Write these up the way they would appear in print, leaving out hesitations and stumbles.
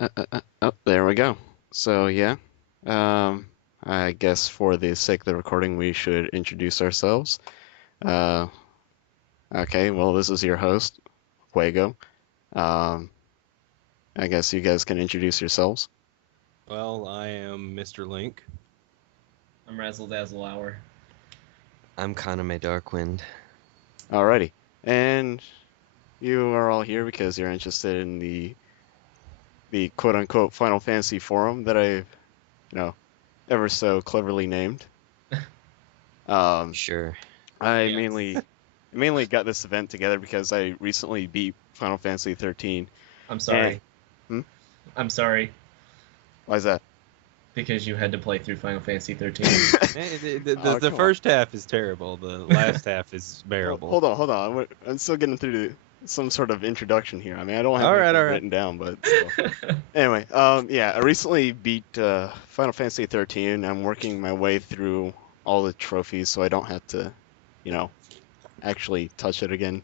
Oh, there we go. So yeah, I guess for the sake of the recording, we should introduce ourselves. Uh, okay, well, this is your host, Fuego. Um, I guess you guys can introduce yourselves. Well, I am Mr. Link. I'm Razzle Dazzle Hour. I'm Kaname Darkwind. Alrighty, and you are all here because you're interested in the quote unquote Final Fantasy forum that I've, ever so cleverly named. Um, Sure. I Yes. mainly got this event together because I recently beat Final Fantasy 13. I'm And sorry. hmm, I'm sorry why is that? because you had to play through Final Fantasy 13. The Come on. first half is terrible. The last half is bearable. Hold on. I'm still getting through some sort of introduction here. I mean, I don't have All right, anything all right. written down, but still. Anyway, yeah, I recently beat Final Fantasy 13. I'm working my way through all the trophies, so I don't have to, you know, actually touch it again.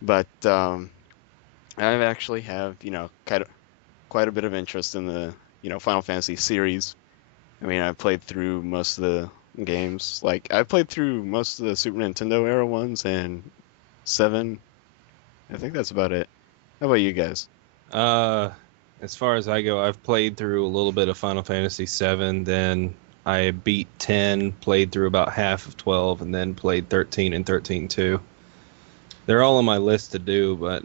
But I actually have, quite a bit of interest in the, Final Fantasy series. I mean, I've played through most of the games. Like, I've played through most of the Super Nintendo era ones and 7. I think that's about it. How about you guys? Uh, as far as I go, I've played through a little bit of Final Fantasy VII, then I beat 10, played through about half of 12, and then played 13 and 13 too. They're all on my list to do, but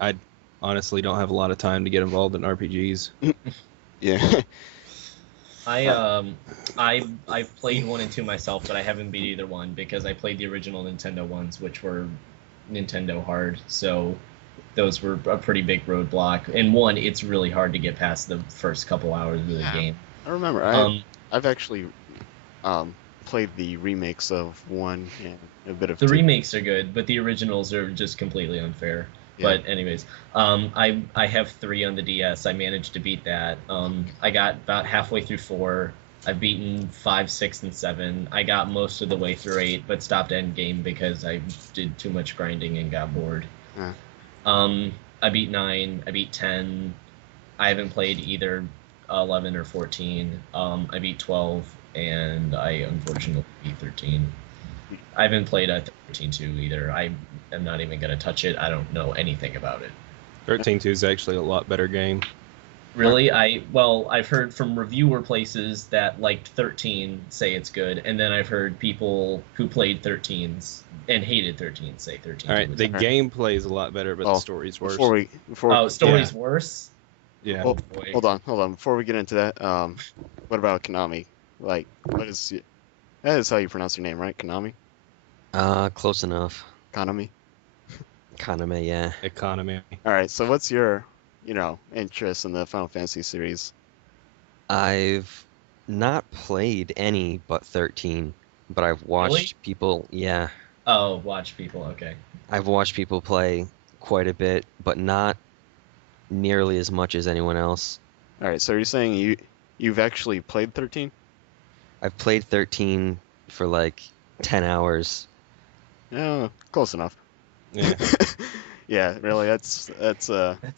I honestly don't have a lot of time to get involved in RPGs. Yeah. I Uh, um I've played 1 and 2 myself, but I haven't beat either one because I played the original Nintendo ones, which were Nintendo hard. So those were a pretty big roadblock. And one, it's really hard to get past the first couple hours of the yeah. game. I remember. Um, I've actually played the remakes of 1 and a bit of the 2. remakes are good, but the originals are just completely unfair. Yeah. But anyways, I have 3 on the DS. I managed to beat that. I got about halfway through 4. I've beaten 5, 6, and 7. I got most of the way through 8, but stopped end game because I did too much grinding and got bored. Uh, I beat 9. I beat 10. I haven't played either 11 or 14. I beat 12, and I unfortunately beat 13. I haven't played a 13-2 either. I am not even going to touch it. I don't know anything about it. 13-2 is actually a lot better game. Really, I've heard from reviewer places that liked 13 say it's good, and then I've heard people who played 13s and hated 13 say 13 All 2 right, is the Alright. gameplay is a lot better, but the well, story's worse. before Oh, story's worse. Yeah. well, Boy. hold on. Before we get into that, what about Konami? Like, that is how you pronounce your name, right? Konami? Close enough. Konami? Kaname, yeah. Economy. All right. So what's your, interest in the Final Fantasy series? I've not played any but 13, but I've Really? watched people, yeah. Oh, watch people. Okay. I've watched people play quite a bit, but not nearly as much as anyone else. All right. So you're saying you've actually played 13? I've played 13 for like 10 hours. Yeah, close enough. Yeah. Yeah, really. That's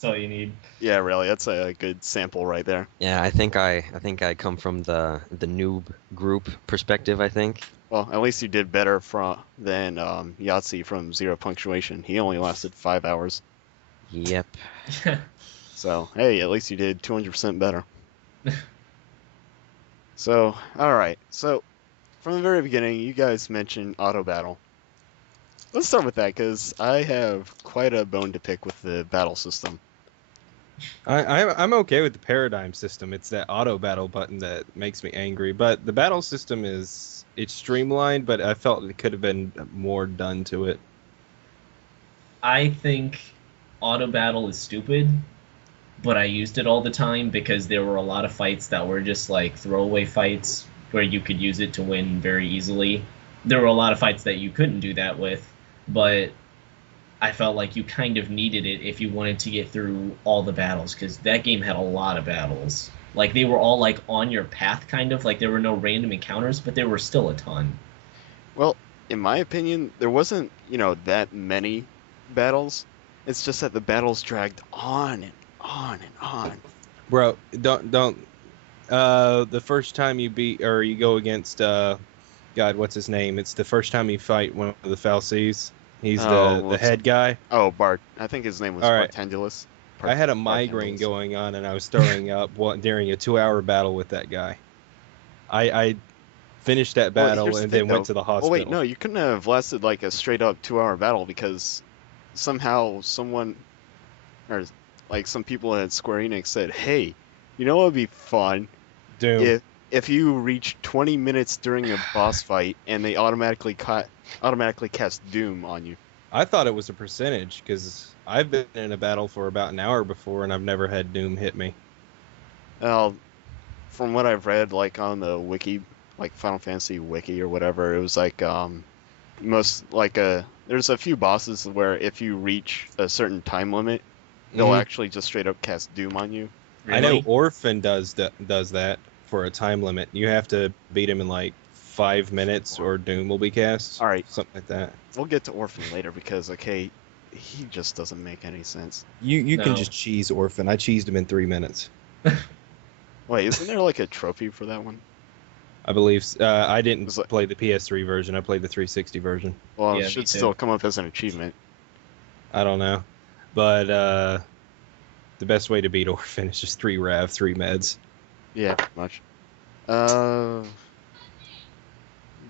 all you need. Yeah, really. That's a good sample right there. Yeah, I think I come from the noob group perspective, I think. Well, at least you did better than Yahtzee from Zero Punctuation. He only lasted 5 hours. Yep. So hey, at least you did 200% better. So all right. So from the very beginning, you guys mentioned auto battle. Let's start with that because I have quite a bone to pick with the battle system. I'm okay with the paradigm system. It's that auto battle button that makes me angry. But the battle system it's streamlined, but I felt it could have been more done to it. I think auto battle is stupid, but I used it all the time because there were a lot of fights that were just like throwaway fights where you could use it to win very easily. There were a lot of fights that you couldn't do that with, but I felt like you kind of needed it if you wanted to get through all the battles because that game had a lot of battles. Like they were all like on your path kind of, like there were no random encounters, but there were still a ton. Well, in my opinion, there wasn't, that many battles. It's just that the battles dragged on and on and on. Bro, don't. The first time you beat or you go against God, what's his name? It's the first time you fight one of the Fal'Cies. He's Oh, the what's head guy. Oh, Bart. I think his name was All right. Bartendulus. I had a migraine Bartendulus. going on, and I was throwing up during a 2-hour battle with that guy. I finished that Well, battle here's the and thing, then went though. to the Well, hospital. wait, no, you couldn't have lasted like a straight up 2-hour battle because somehow someone, or like some people at Square Enix said, "Hey, you know what would be fun Doom. if you reach 20 minutes during a boss fight and they automatically cast Doom on you." I thought it was a percentage because I've been in a battle for about an hour before and I've never had Doom hit me. Well, from what I've read, like on the wiki, like Final Fantasy wiki or whatever, it was like there's a few bosses where if you reach a certain time limit, they'll Mhm. actually just straight up cast Doom on you. I know Really? Orphan does that for a time limit. You have to beat him in like 5 minutes or Doom will be cast. All right. Something like that. We'll get to Orphan later because okay, he just doesn't make any sense. You can No. just cheese Orphan. I cheesed him in 3 minutes. Wait, isn't there like a trophy for that one? I believe I didn't Was it- play the PS3 version. I played the 360 version. Well, Yeah, it me should too. still come up as an achievement. I don't know, but the best way to beat Orphan is just 3 Rav, 3 meds. Yeah, pretty much.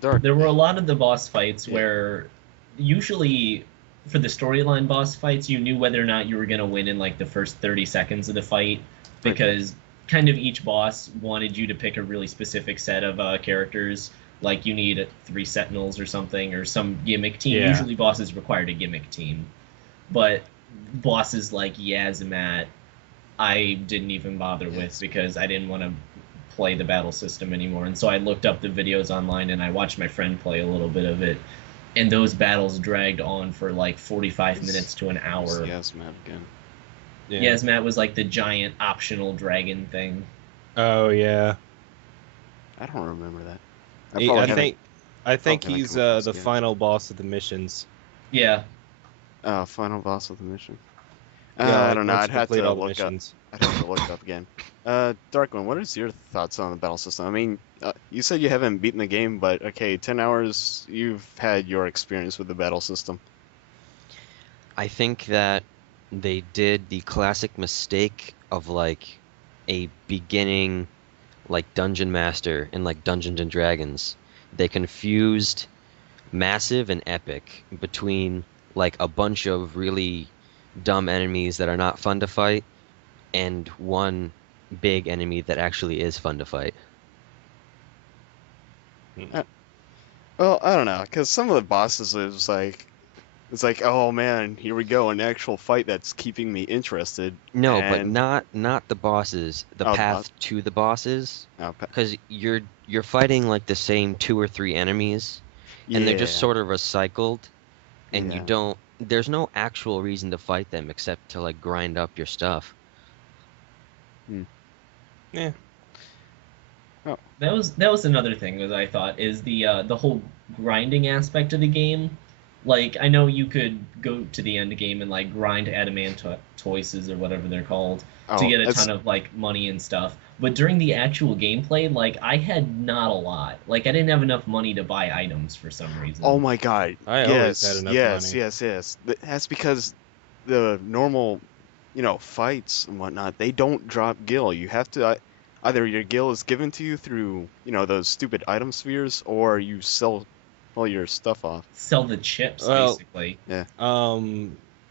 Dark. There were a lot of the boss fights where usually for the storyline boss fights, you knew whether or not you were going to win in like the first 30 seconds of the fight because kind of each boss wanted you to pick a really specific set of characters. Like you need 3 Sentinels or something or some gimmick team. Yeah. Usually bosses required a gimmick team. But bosses like Yazmat, I didn't even bother with because I didn't want to play the battle system anymore. And so I looked up the videos online and I watched my friend play a little bit of it. And those battles dragged on for like 45 minutes to an hour. Yes, man, again. Yeah. Yazmat was like the giant optional dragon thing. Oh yeah. I don't remember that. I probably haven't- think haven't he's come across the it yet. final boss of the missions. Yeah. Final boss of the mission. Yeah, I like, don't know. once I'd you have complete to all the look up. missions. I'd have to look it up again. Darkwing, what is your thoughts on the battle system? I mean, you said you haven't beaten the game, but okay, 10 hours, you've had your experience with the battle system. I think that they did the classic mistake of like a beginning like dungeon master in like Dungeons and Dragons. They confused massive and epic between like a bunch of really dumb enemies that are not fun to fight and one big enemy that actually is fun to fight. Well, I don't know, because some of the bosses it's like, oh man, here we go, an actual fight that's keeping me interested. No, but And- not the bosses, the Oh, the path boss. to the bosses, Oh, because you're fighting like the same 2 or 3 enemies and they're just yeah. sort of recycled and Yeah. there's no actual reason to fight them except to like grind up your stuff. Yeah. That was another thing that I thought is the whole grinding aspect of the game. Like I know you could go to the end game and like grind adamantoises or whatever they're called to Oh, get a that's- ton of like money and stuff. But during the actual gameplay, like I had not a lot. Like I didn't have enough money to buy items for some reason. Oh my god. I always had enough money. Yes. That's because the normal, fights and whatnot, they don't drop gil. You have to either your gil is given to you through, those stupid item spheres, or you sell all your stuff off. Sell the chips Well- basically.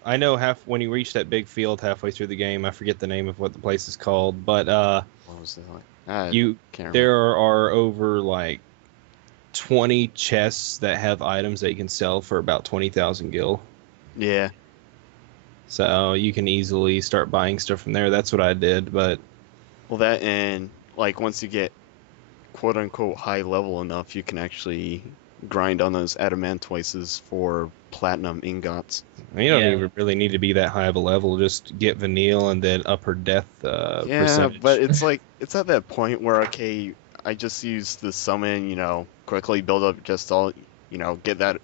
I know when you reach that big field halfway through the game, I forget the name of what the place is called, but What was that like? I you can't remember. there are over like 20 chests that have items that you can sell for about 20,000 gil. Yeah. So you can easily start buying stuff from there. That's what I did, but Well, that and like once you get quote unquote high level enough, you can actually grind on those adamantoises for platinum ingots. you don't Yeah. even really need to be that high of a level. Just get Vanille and then up her death Yeah, percentage. but it's like it's at that point where okay, I just use the summon, quickly build up just all, get that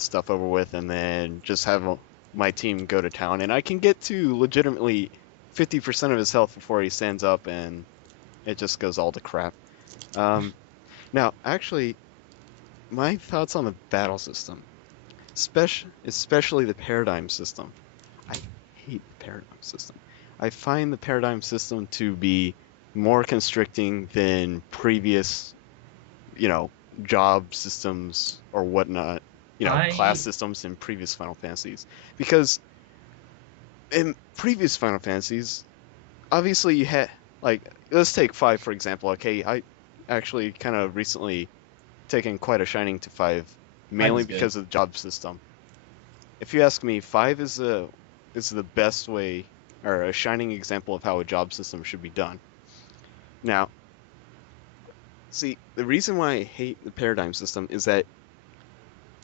stuff over with, and then just have my team go to town, and I can get to legitimately 50% of his health before he stands up, and it just goes all to crap. Now, actually, my thoughts on the battle system, especially the paradigm system. I hate the paradigm system. I find the paradigm system to be more constricting than previous, job systems or whatnot, class systems in previous Final Fantasies. Because in previous Final Fantasies, obviously you had, let's take 5 for example. Okay, I actually kind of recently taken quite a shining to 5, mainly because of the job system. If you ask me, 5 is the best way, or a shining example of how a job system should be done. Now, see, the reason why I hate the paradigm system is that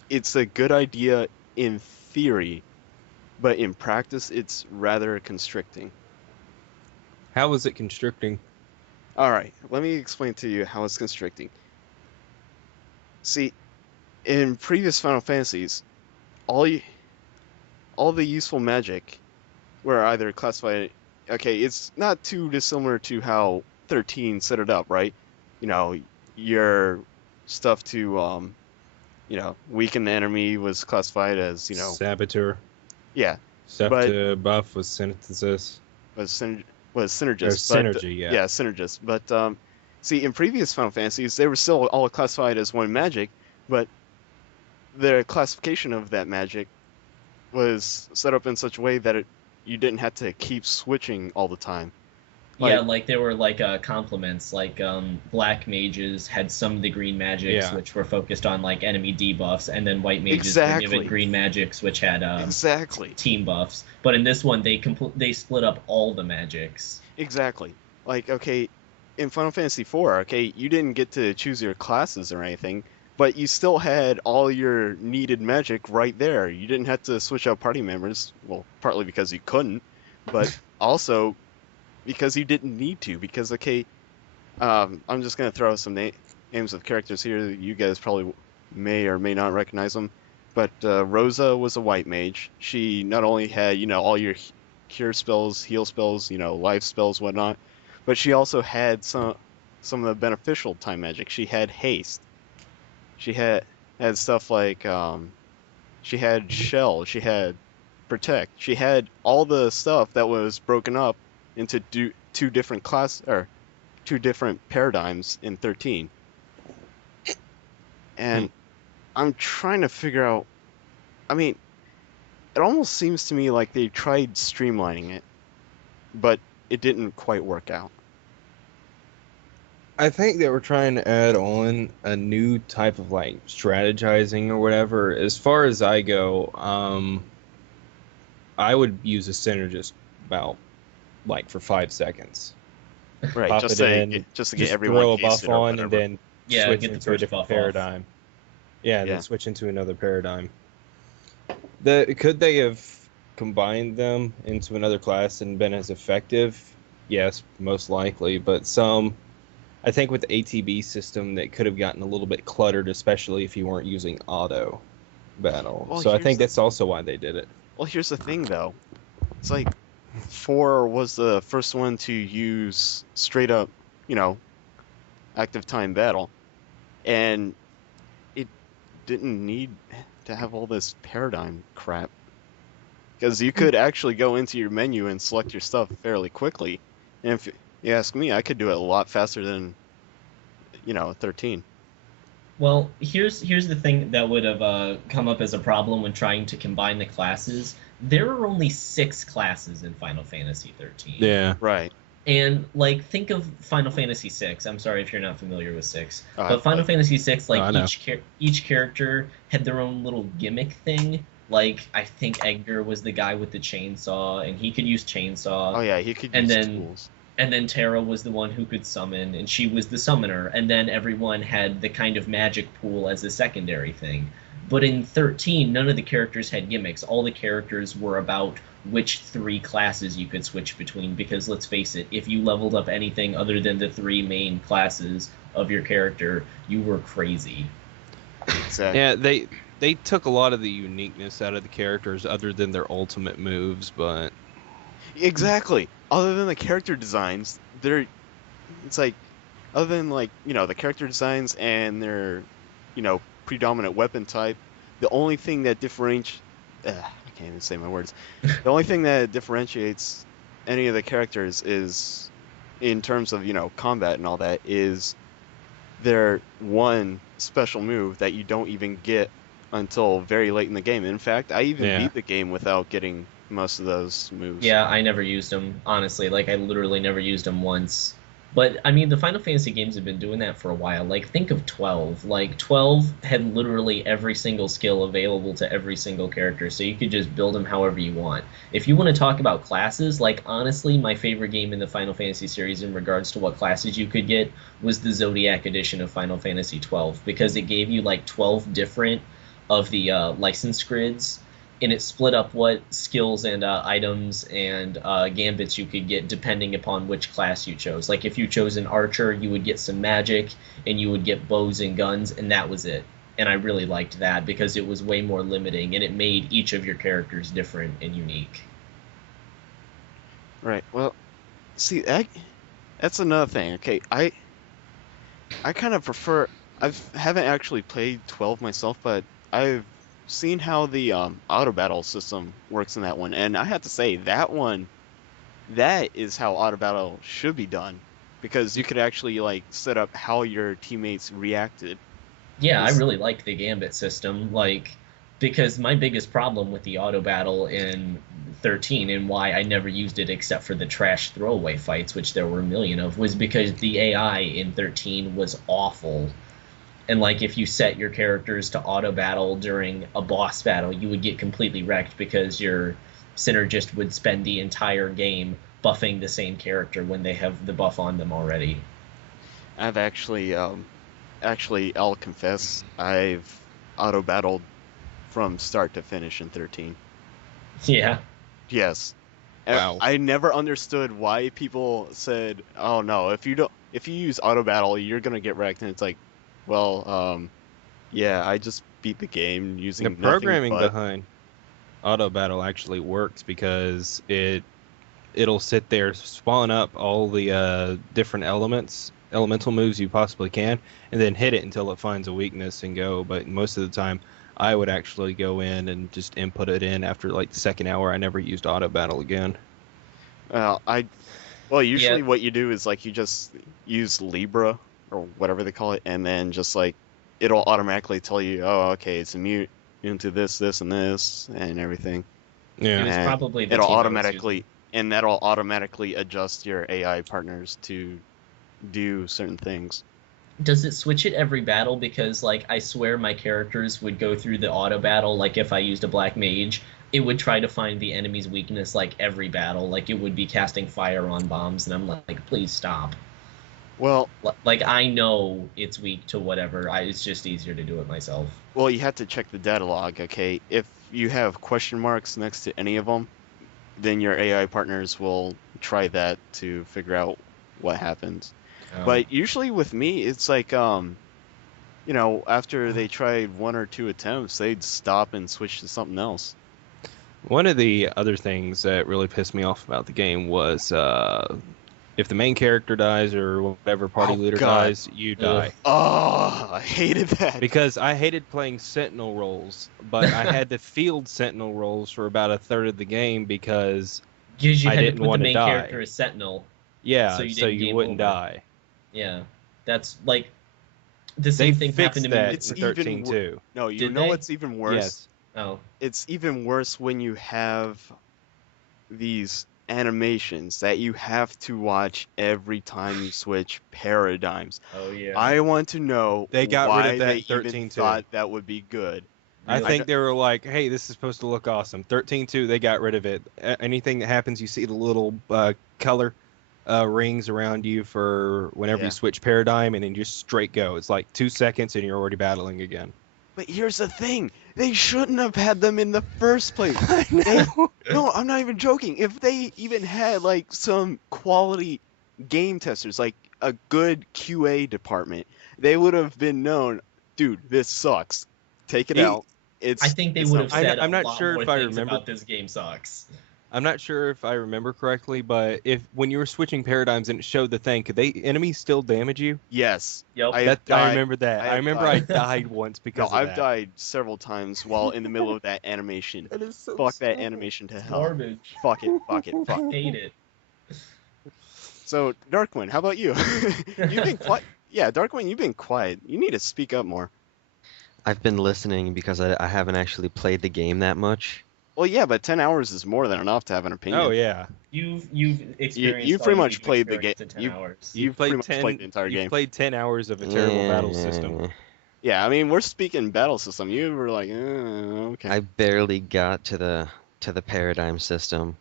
it's a good idea in theory, but in practice it's rather constricting. How is it constricting? Alright, let me explain to you how it's constricting. See, in previous Final Fantasies, all the useful magic were either classified... Okay, it's not too dissimilar to how 13 set it up, right? Your stuff to, weaken the enemy was classified as, Saboteur. Yeah. Stuff to buff was synthesis. Was synergist. Synergy, yeah. Yeah, synergist. But, see, in previous Final Fantasies, they were still all classified as one magic, but the classification of that magic was set up in such a way that you didn't have to keep switching all the time. There were complements. Black mages had some of the green magics, which were focused on enemy debuffs, and then white mages were given green magics, which had team buffs. But in this one, they split up all the magics. Exactly. Okay, in Final Fantasy IV, okay, you didn't get to choose your classes or anything, but you still had all your needed magic right there. You didn't have to switch out party members. Well, partly because you couldn't, but also because you didn't need to. Because, okay, I'm just going to throw some names of characters here. You guys probably may or may not recognize them. But Rosa was a white mage. She not only had, all your cure spells, heal spells, life spells, whatnot, but she also had some of the beneficial time magic. She had haste. She had stuff like, she had shell, she had protect. She had all the stuff that was broken up into two different paradigms in 13. And I'm trying to figure out, it almost seems to me like they tried streamlining it, but it didn't quite work out. I think they were trying to add on a new type of strategizing or whatever. As far as I go, I would use a synergist about for 5 seconds. Right, Pop just to get everyone throw a buff on and then switch get into a different paradigm. Off. Yeah, then switch into another paradigm. Could they have combined them into another class and been as effective? Yes, most likely, but I think with the ATB system, that could have gotten a little bit cluttered, especially if you weren't using auto battle. Well, so I think that's also why they did it. Well, here's the thing, though. It's 4 was the first one to use straight up, active time battle. And it didn't need to have all this paradigm crap. Because you could actually go into your menu and select your stuff fairly quickly. And if you ask me, I could do it a lot faster than, 13. Well, here's the thing that would have come up as a problem when trying to combine the classes. There are only 6 classes in Final Fantasy 13. Yeah. Right. And think of Final Fantasy 6. I'm sorry if you're not familiar with 6, but Final Fantasy 6, each character had their own little gimmick thing. I think Edgar was the guy with the chainsaw, and he could use chainsaw. Oh yeah, he could use tools. And then Terra was the one who could summon, and she was the summoner. And then everyone had the kind of magic pool as a secondary thing. But in 13, none of the characters had gimmicks. All the characters were about which 3 classes you could switch between. Because let's face it, if you leveled up anything other than the 3 main classes of your character, you were crazy. Exactly. Yeah, they took a lot of the uniqueness out of the characters other than their ultimate moves, but... Exactly. other than the character designs, it's like, other than like, the character designs and their, predominant weapon type, the only thing that I can't even say my words. The only thing that differentiates any of the characters is, in terms of, combat and all that, is their one special move that you don't even get until very late in the game. In fact, I even beat the game without getting most of those moves. Yeah, I never used them, honestly. Like, I literally never used them once. But, I mean, the Final Fantasy games have been doing that for a while. Like, think of 12. Like, 12 had literally every single skill available to every single character, so you could just build them however you want. If you want to talk about classes, like, honestly, my favorite game in the Final Fantasy series in regards to what classes you could get was the Zodiac edition of Final Fantasy 12, because it gave you, like, 12 different of the license grids, and it split up what skills and items and gambits you could get depending upon which class you chose. Like, if you chose an archer, you would get some magic, and you would get bows and guns, and that was it. And I really liked that because it was way more limiting, and it made each of your characters different and unique. Right. Well, see, that's another thing. Okay, I kind of prefer. I haven't actually played 12 myself, but I've seen how the auto battle system works in that one, and I have to say that is how auto battle should be done, because you could actually like set up how your teammates reacted. Yeah, I really like the gambit system, like, because my biggest problem with the auto battle in 13, and why I never used it except for the trash throwaway fights, which there were a million of, was because the AI in 13 was awful. And, like, if you set your characters to auto battle during a boss battle, you would get completely wrecked because your synergist would spend the entire game buffing the same character when they have the buff on them already. I've actually, I'll confess, I've auto battled from start to finish in 13. Yeah. Yes. Wow. I never understood why people said, "Oh no, if you use auto battle, you're gonna get wrecked," and it's like, well, yeah, I just beat the game using The nothing programming but... behind auto battle actually works because it'll sit there, spawn up all the different elemental moves you possibly can, and then hit it until it finds a weakness and go. But most of the time, I would actually go in and just input it in after like the second hour. I never used auto battle again. Usually what you do is like you just use Libra or whatever they call it, and then just like it'll automatically tell you, oh, okay, it's immune to this, this, and this, and everything. Yeah, It was And probably the it'll team I was automatically, and that'll automatically adjust your AI partners to do certain things. Does it switch it every battle? Because, like, I swear my characters would go through the auto battle, like, if I used a black mage, it would try to find the enemy's weakness, like, every battle. Like, it would be casting fire on bombs, and I'm like, please stop. Well, Like, I know it's weak to whatever. It's just easier to do it myself. well, you have to check the data log, okay? If you have question marks next to any of them, then your AI partners will try that to figure out what happens. But usually with me, it's like, after they tried one or two attempts, they'd stop and switch to something else. one of the other things that really pissed me off about the game was if the main character dies or whatever party leader dies, you die. Oh, I hated that. Because I hated playing Sentinel roles, but I had to field Sentinel roles for about a third of the game because you I had didn't to put want the to main die. character as Sentinel. Yeah, So so you didn't you game wouldn't over. die. Yeah. That's, like, the They same thing fixed happened to me that with... It's in even 13 too. No, you Did know they? what's even worse? Yes. Oh. It's even worse when you have these animations that you have to watch every time you switch paradigms. Oh, yeah. I want to know They got rid why of that they in 13 even too. thought that would be good. I Really? think they were like, hey, this is supposed to look awesome. 13.2, they got rid of it. Anything that happens, you see the little color rings around you for whenever Yeah. you switch paradigm, and then just straight go. It's like 2 seconds, and you're already battling again. But here's the thing. They shouldn't have had them in the first place. I know. No, I'm not even joking. If they even had like some quality game testers, like a good QA department, they would have been known, dude, this sucks. Take it out. I think they it's would not- have said I'm a not lot sure more if I things remember- about this game sucks. I'm not sure if I remember correctly, but when you were switching paradigms and it showed the thing, could enemies still damage you? Yes. Yep. I have I died. remember that. I I have remember I died. died once No, because of I've that. died several times while in the middle of that animation. That is so Fuck that stupid. animation to hell. Garbage. Fuck it. Fuck it. Fuck. Hate it. So, Darkwing, how about you? You've been quiet. Yeah, Darkwing, you've been quiet. You need to speak up more. I've been listening because I haven't actually played the game that much. Well, yeah, but 10 hours is more than enough to have an opinion. Oh yeah, You've experienced. you've all pretty you much need to played the experience game. in 10 hours. You've pretty much played the entire You've game. played 10 hours of a terrible battle system. Yeah, I mean, we're speaking battle system. You were like, okay. I barely got to the paradigm system.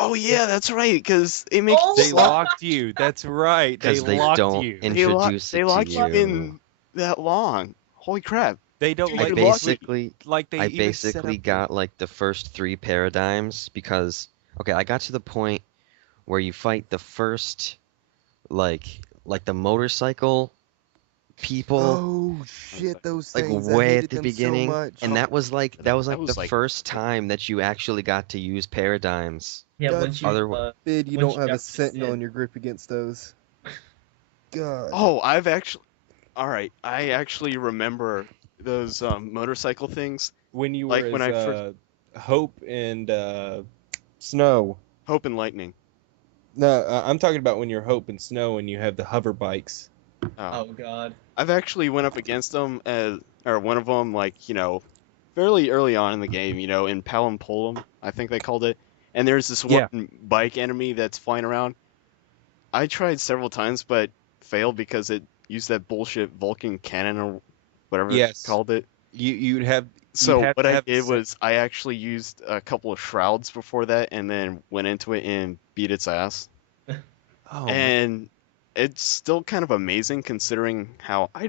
Oh yeah, that's right. Because it makes Oh, They my- locked you. That's right. They Because they locked don't you. introduce they it lock to you you. in that long. Holy crap! They don't Dude, I like you're lucky. basically like they I even set basically up got like the first 3 paradigms because okay, I got to the point where you fight the first like the motorcycle people Oh shit, those like things. I way hated at the them beginning so much. and that was like That was the like- first time that you actually got to use paradigms. Yeah, God, once you other- Bid, you once don't you have got a to the sentinel Sid. in your grip against those. God. Oh, I've actually. All right, I actually remember those motorcycle things. when you like were when as, I first- Hope and Snow. Hope and Lightning. No, I'm talking about when you're Hope and Snow and you have the hover bikes. Oh god. I've actually went up against them or one of them, like, fairly early on in the game, in Palom Polum, I think they called it. And there's this one Yeah. bike enemy that's flying around. I tried several times, but failed because it used that bullshit Vulcan cannon or whatever Yes. it's called it. You'd have. So have what to I have did the was I actually used a couple of shrouds before that, and then went into it and beat its ass. Oh, And it's still kind of amazing considering how I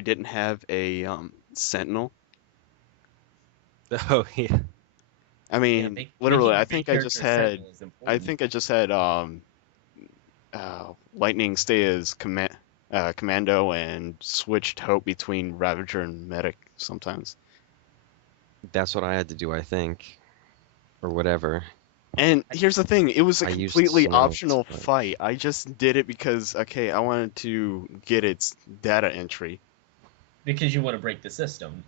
didn't have a Sentinel. oh yeah. I mean, Yeah, make- literally, making I your think main I just character had Sentinel is important. Lightning stay as commando and switched Hope between Ravager and Medic sometimes. That's what I had to do, I think. Or whatever. And here's the thing, it was a I used completely Snow, optional but- fight. I just did it because, okay, I wanted to get its data entry. Because you want to break the system.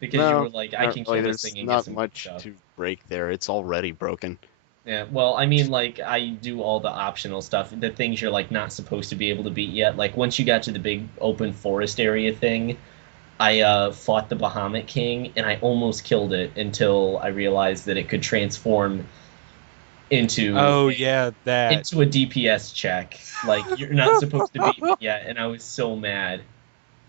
Because No, you were like, I not can really, kill this there's thing and get not some much stuff. to break there. It's already broken. Yeah, well, I mean, like, I do all the optional stuff, the things you're, like, not supposed to be able to beat yet. Like, once you got to the big open forest area thing, I fought the Bahamut King, and I almost killed it until I realized that it could transform into Oh yeah, that. into a DPS check. Like, you're not supposed to beat me yet, and I was so mad.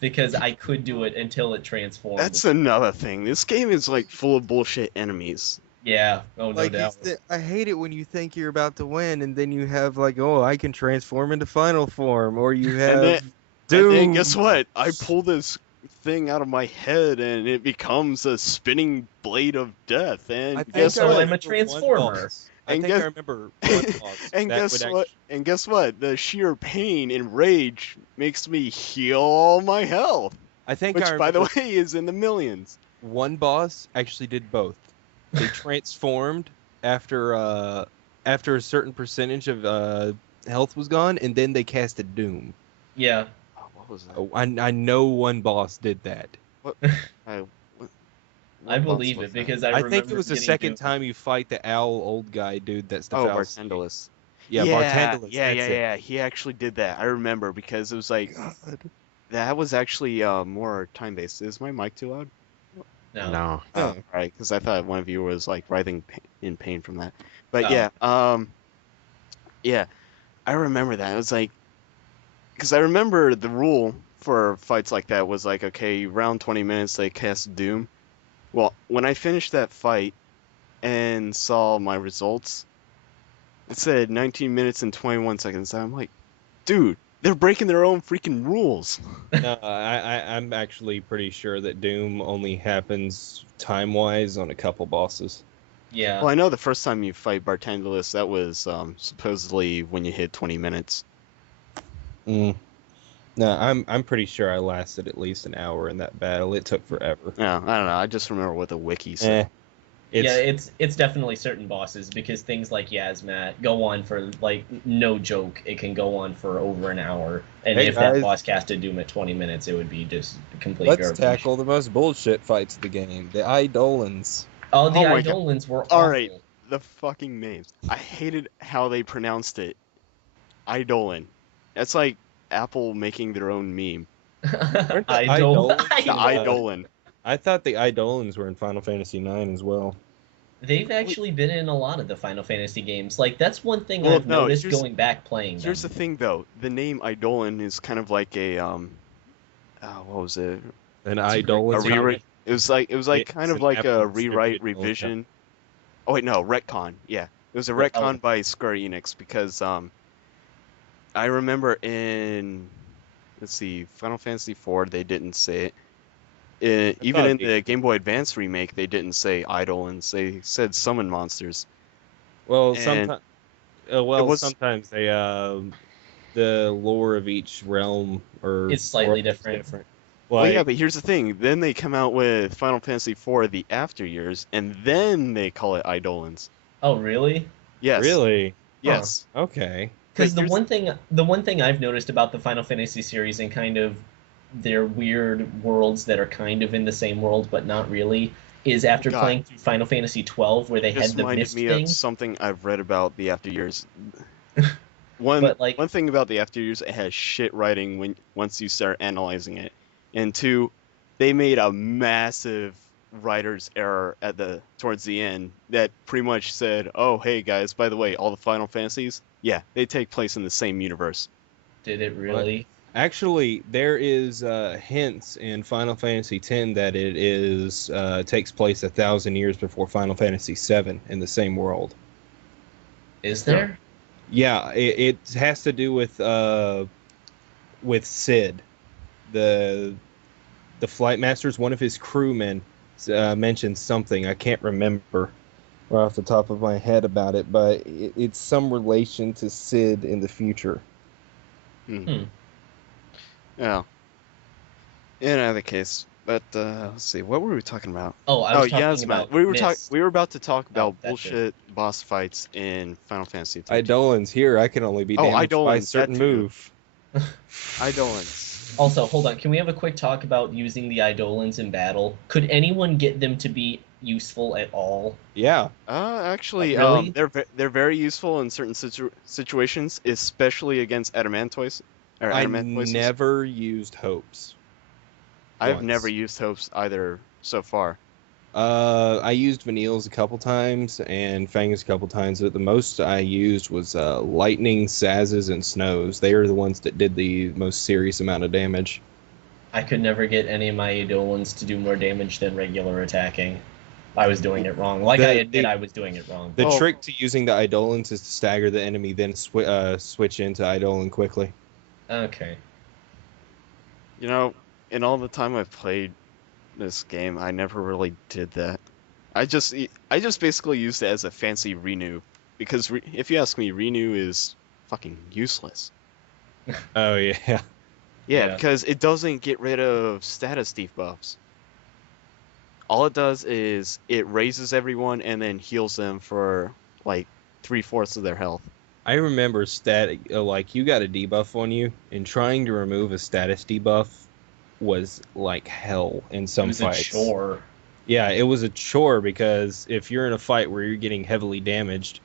Because I could do it until it transformed. That's another thing. This game is like full of bullshit enemies. Yeah, oh, no Like doubt. I hate it when you think you're about to win and then you have like, oh, I can transform into final form, or you have then- Doom. And then guess what? I pull this thing out of my head and it becomes a spinning blade of death. And I think guess So what? I'm a transformer. I And think guess- I remember one boss. And that guess would what? And guess what? The sheer pain and rage makes me heal all my health, I think which, I by the remember way, is in the millions. one boss actually did both. They transformed after a certain percentage of health was gone, and then they casted Doom. Yeah. Oh, what was that? Oh, I know one boss did that. I believe it because I I remember think it was the getting second Doom. time you fight the owl old guy dude that's the Oh, foul Bartendolus. Yeah, Bartendolus. Yeah, that's it. yeah. He actually did that. I remember because it was like that was actually more time based. Is my mic too loud? No. No. Oh, right. Because I thought one of you was like writhing in pain from that. But Oh. yeah, I remember that. It was like, because I remember the rule for fights like that was like, okay, round 20 minutes they cast Doom. Well, when I finished that fight and saw my results, it said 19 minutes and 21 seconds. I'm like, dude, they're breaking their own freaking rules. No, I'm actually pretty sure that Doom only happens time-wise on a couple bosses. Yeah. Well, I know the first time you fight Bartendolus, that was supposedly when you hit 20 minutes. No, I'm pretty sure I lasted at least an hour in that battle. It took forever. Yeah, I don't know. I just remember what the wiki Eh. said. it's definitely certain bosses, because things like Yazmat go on for, like, no joke, it can go on for over an hour. And Hey, if that guys. boss casted Doom at 20 minutes, it would be just complete Let's garbage. tackle the most bullshit fights of the game, the Eidolons. Oh, the Oh my God. Eidolons were awful. Alright, the fucking names. I hated how they pronounced it. Eidolon. That's like Apple making their own meme. Weren't the Eidol- Eidolons The in, Eidolon. I thought the Eidolons were in Final Fantasy IX as well. They've actually been in a lot of the Final Fantasy games. Like, that's one thing Well, I've no, noticed here's- going back playing Here's the them. thing, though. The name Eidolon is kind of like a what was it? An It's a great- Eidolon. A rewrite. It was like kind It's of an like a Apple rewrite distributed revision. Oh wait, no, retcon. Yeah, it was a Ret- retcon by Square Enix because I remember in, let's see, Final Fantasy IV they didn't say it. Even thought in they- the Game Boy Advance remake they didn't say Eidolons. They said summon monsters. Well, And sometimes. was- Sometimes they the lore of each realm or It's slightly world is different. Well, yeah, Like, but here's the thing. Then they come out with Final Fantasy IV: The After Years, and then they call it Eidolons. Oh, really? Yes. really? Yes. Okay. Because But the one thing I've noticed about the Final Fantasy series and kind of their weird worlds that are kind of in the same world but not really is after God. playing through Final Fantasy 12 where they This had the reminded mist me thing. of something I've read about the After Years. One But, like- one thing about the After Years, it has shit writing once you start analyzing it, and two, they made a massive writer's error towards the end that pretty much said, "Oh, hey guys, by the way, all the Final Fantasies, yeah, they take place in the same universe." Did it really? Actually, there is hints in Final Fantasy X that it is takes place 1,000 years before Final Fantasy VII in the same world. Is there? Yeah, it has to do with Sid, the flight master's one of his crewmen mentioned something. I can't remember right off the top of my head about it, but it's some relation to Sid in the future. Yeah. In either case, but let's see, what were we talking about? Oh, I was talking about We were Mist. We were about to talk about that's it. bullshit boss fights in Final Fantasy 13. Eidolons here, I can only be Oh, damaged by a Eidolons, that certain too. move. Eidolons. Also, hold on. Can we have a quick talk about using the Eidolons in battle? Could anyone get them to be useful at all? Yeah, Actually, Really? they're very useful in certain situations, especially against adamantoises. Or I adamantoises. never used hopes. I've once. never used hopes either so far. I used Vanille's a couple times and Fangs a couple times, but the most I used was Lightning, Sazzes, and Snows. They are the ones that did the most serious amount of damage. I could never get any of my Eidolons to do more damage than regular attacking. I was doing it wrong. Like, I admit I was doing it wrong. The Oh. trick to using the Eidolons is to stagger the enemy, then switch into Eidolon quickly. Okay. You know, in all the time I've played this game, I never really did that. I just basically used it as a fancy renew, because if you ask me, renew is fucking useless. Oh yeah. Yeah, Yeah. because it doesn't get rid of status debuffs. All it does is it raises everyone and then heals them for like 3/4 of their health. I remember like you got a debuff on you, and trying to remove a status debuff was like hell in It some was fights. a chore. Yeah, it was a chore because if you're in a fight where you're getting heavily damaged,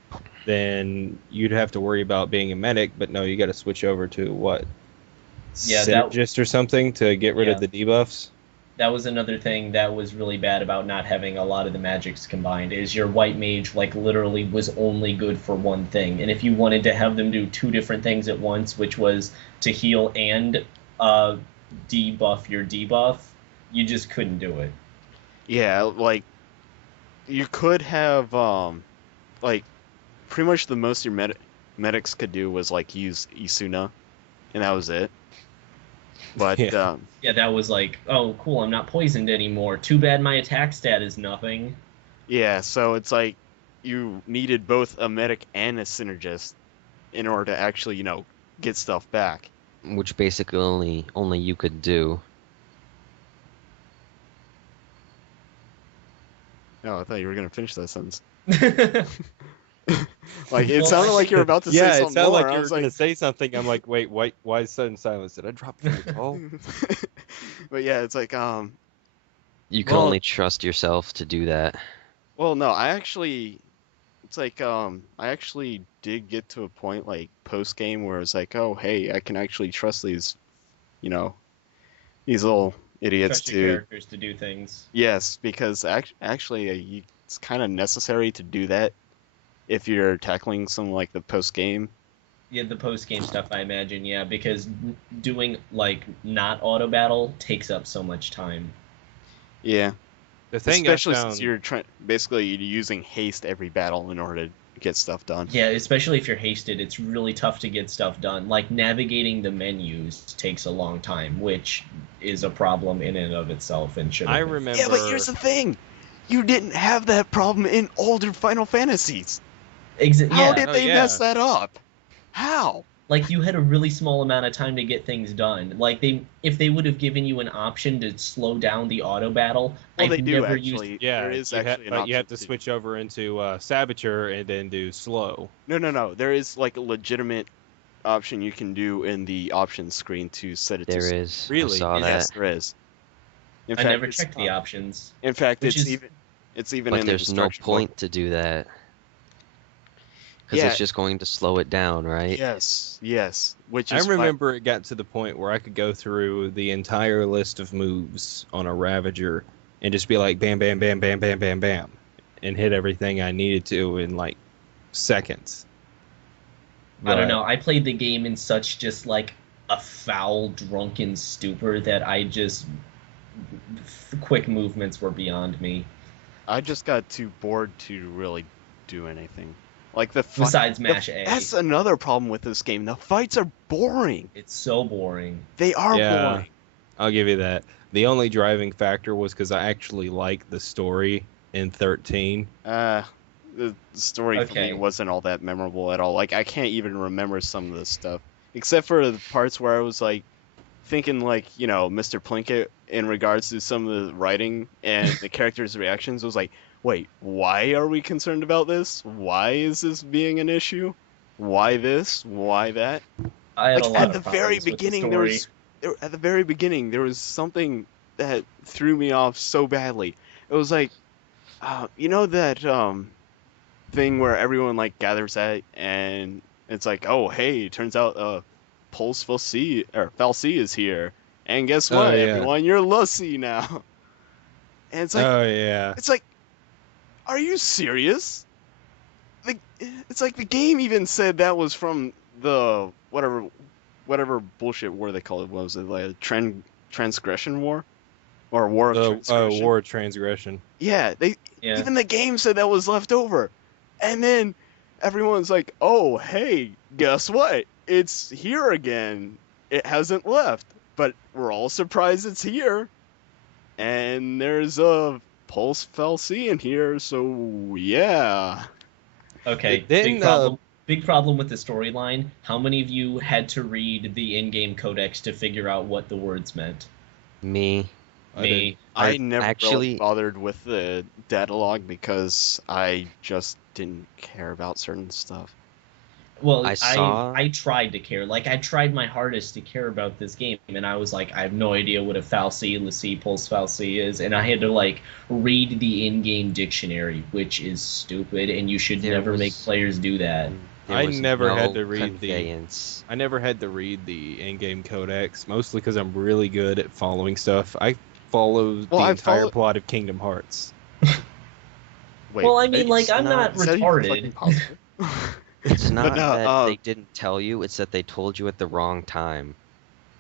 then you'd have to worry about being a medic, but no, you got to switch over to what? Yeah, that- Synergist or something to get rid Yeah. of the debuffs. That was another thing that was really bad about not having a lot of the magics combined, is your white mage, like, literally was only good for one thing. And if you wanted to have them do two different things at once, which was to heal and debuff your debuff, you just couldn't do it. Yeah, like you could have like pretty much the most your medics could do was like use Isuna, and that was it. But Yeah. Yeah, that was like, oh, cool, I'm not poisoned anymore. Too bad my attack stat is nothing. yeah, so it's like you needed both a medic and a synergist in order to actually, get stuff back. Which basically only you could do. No, I thought you were gonna finish that sentence. I Like it Well, sounded I like you were about to say Yeah, it something sounded more. like I you were was going to like, say something. I'm like, wait, why sudden silence? Did I drop the phone call? but yeah, it's like You can Well- only trust yourself to do that. well, no, it's like I actually did get to a point like post game where it's like, oh hey, I can actually trust these, you know, these little idiots trust your to characters to do things. yes, because actually it's kind of necessary to do that if you're tackling something like the post game. Yeah, the post game stuff, I imagine. Yeah, because doing like not auto battle takes up so much time. Yeah, The thing especially I found, since you're basically using haste every battle in order to get stuff done. Yeah, especially if you're hasted, it's really tough to get stuff done. Like navigating the menus takes a long time, which is a problem in and of itself and should. I remember. Yeah, but here's the thing. You didn't have that problem in older Final Fantasies. How Yeah, did Oh, they yeah. mess that up? How? like you had a really small amount of time to get things done. Like if they would have given you an option to slow down the auto battle, Well, I've they do never actually. used. Yeah, there is you actually an but you have option to switch over into Saboteur and then do slow. No. There is like a legitimate option you can do in the options screen to set it to. There is. Really? I saw Yes, that. there is. In I never it's, checked the options. In fact, which it's is- even But in the there's no instruction book. point to do that. Because Yeah. it's just going to slow it down, right? Yes. Which I is why- remember it got to the point where I could go through the entire list of moves on a Ravager and just be like bam, bam, bam, bam, bam, bam, bam, and hit everything I needed to in like seconds. I don't But- know. I played the game in such just like a foul, drunken stupor that I just quick movements were beyond me. I just got too bored to really do anything. Like Besides mash A, That's another problem with this game. The fights are boring. it's so boring. They are Yeah. boring. I'll give you that. The only driving factor was because I actually liked the story in 13. The story for me Okay. wasn't all that memorable at all. Like I can't even remember some of this stuff, except for the parts where I was like thinking like Mr. Plinkett in regards to some of the writing and the characters' reactions. Was like, wait, why are we concerned about this? Why is this being an issue? Why this? Why that? I had Like a lot at of the very problems with the beginning, story. at the very beginning there was something that threw me off so badly. It was like, that thing where everyone like gathers at and it's like, oh hey, turns out Pulse Falsi is here, and guess Oh, what, yeah. everyone, you're Lucy now. And it's like, Oh yeah. it's like, are you serious? It's like the game even said that was from the whatever bullshit war they call it. What was it, like a transgression war, or war of transgression? War of Transgression. Yeah, Yeah. even the game said that was left over, and then everyone's like, "Oh, hey, guess what? It's here again. It hasn't left, but we're all surprised it's here, and there's a Pulse Falsi in here, so yeah." Okay. Then, Big problem with the storyline. How many of you had to read the in-game codex to figure out what the words meant? Me. Me. I I never really actually- bothered with the data log because I just didn't care about certain stuff. Well, I saw- I tried to care. Like, I tried my hardest to care about this game, and I was like, I have no idea what a Falsi, Lassie, Pulse Falsi is, and I had to, like, read the in-game dictionary, which is stupid, and you should There never make was- players do that. There I was never had no to read the- conveyance. I never had to read the in-game codex, mostly because I'm really good at following stuff. I follow the Well, I entire follow- plot of Kingdom Hearts. Wait, Well, I mean, like, is I'm not is that even retarded. fucking possible? It's not no, that they didn't tell you, it's that they told you at the wrong time.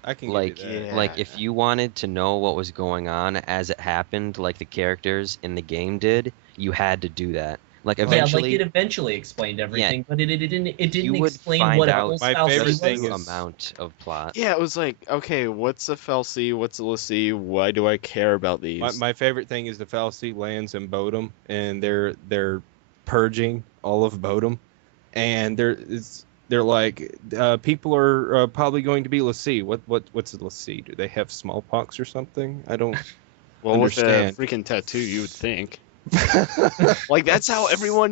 I can Like, give you that. Yeah. Like, if you wanted to know what was going on as it happened, like the characters in the game did, you had to do that. Like, Yeah, like eventually, it eventually explained everything, but it didn't you would explain find what a out Pulse My Falsi favorite was. thing true is- amount of plot. Yeah, it was like, okay, what's a Falsi? What's a Lassie? Why do I care about these? My favorite thing is the Falsi lands in Bodum, and they're purging all of Bodum, and they're like people are probably going to be Lassie. What's a Lassie? Do they have smallpox or something? I don't. well, with a understand. freaking tattoo, you would think. Like that's how everyone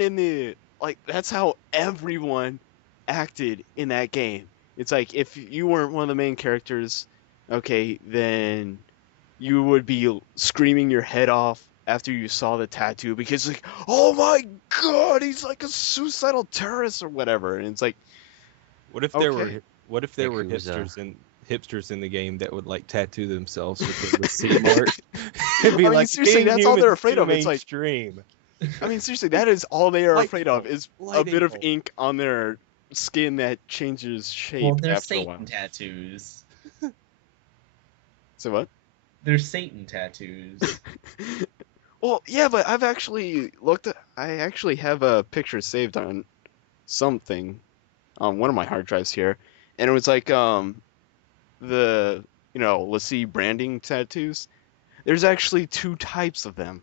that's how everyone acted in that game. It's like if you weren't one of the main characters, okay, then you would be screaming your head off after you saw the tattoo because like, oh my god, he's like a suicidal terrorist or whatever. And it's like, What if there Okay. were what if there were Yakuza. hipsters in the game that would like tattoo themselves with the C mark? It'd be I mean, like seriously, being that's all they're human afraid too of. It's like, mainstream. I mean, seriously, that is all they are Light afraid of bulb, is a lighting bit of bulb. ink on their skin that changes shape Well, they're after a while. Satan tattoos. So what? They're Satan tattoos. Well, yeah, but I've actually I actually have a picture saved on something on one of my hard drives here, and it was like the Lassie branding tattoos. There's actually two types of them.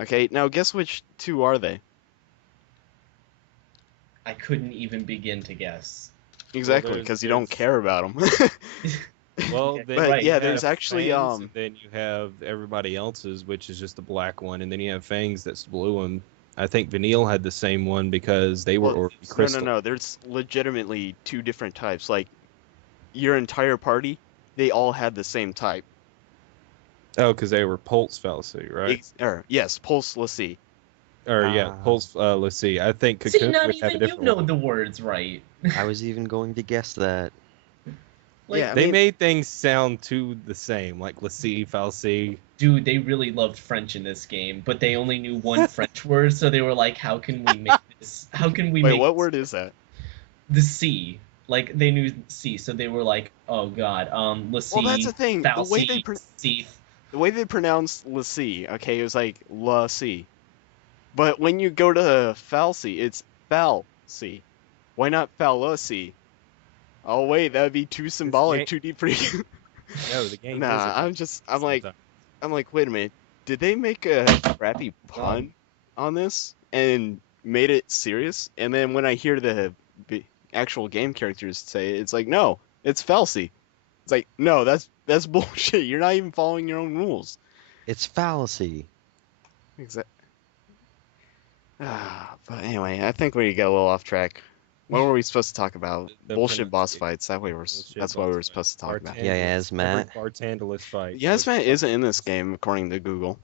Okay, now guess which two are they? I couldn't even begin to guess. Exactly, there's- because you don't there's- care about them. Well, Yeah, then but you yeah, have there's actually Fangs, and then you have everybody else's, which is just the black one, and then you have Fangs that's the blue one. I think Vanille had the same one because they were Well, already no, crystal. no. There's legitimately two different types. Like your entire party, they all had the same type. Oh, because they were Pulse fallacy, right? Yes, Pulse Lassie. Or yeah, Ah. Pulse. Let's see. I think See, Cocoon not would have a even you different know one. the words right. I was even going to guess that. Like, Yeah, I They mean- made things sound too the same, like Lassie, Falsi. dude, they really loved French in this game, but they only knew one French word, so they were like, "How can we make this? How can we Wait, make what this word is that? the C?" Like they knew C, so they were like, "Oh God, Lassie, Well, that's the thing. The way they Falsi, Seath." the way they pronounce Lassie, okay, it was like Lassie. But when you go to Falsi, it's Falsi. Why not Fallacy? Oh wait, that'd be too symbolic, too deep for you. No, the game. Nah, I'm like, wait a minute. Did they make a crappy pun on this and made it serious? And then when I hear the actual game characters say it, it's like, no, it's Falsy. It's like, no, that's bullshit. You're not even following your own rules. It's fallacy. Exactly. But anyway, I think we got a little off track. What were we supposed to talk about? The Bullshit boss pronunciation. fights. That's what we were supposed to talk about. Yeah, yes, Matt. Bartandalus fight. Yasman isn't in this game according to Google.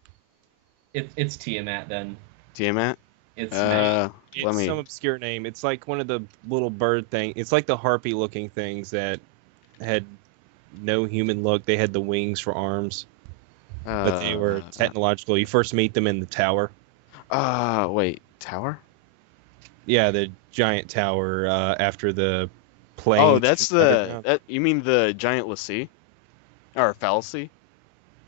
It's Tiamat then. Tiamat? It's Let It's me. some obscure name. It's like one of the little bird thing. It's like the harpy looking things that had no human look. They had the wings for arms, but they were technological. You first meet them in the tower. Wait, tower? Yeah, the giant tower after the plane. Oh, that's you mean the giant Lassie? Or fallacy?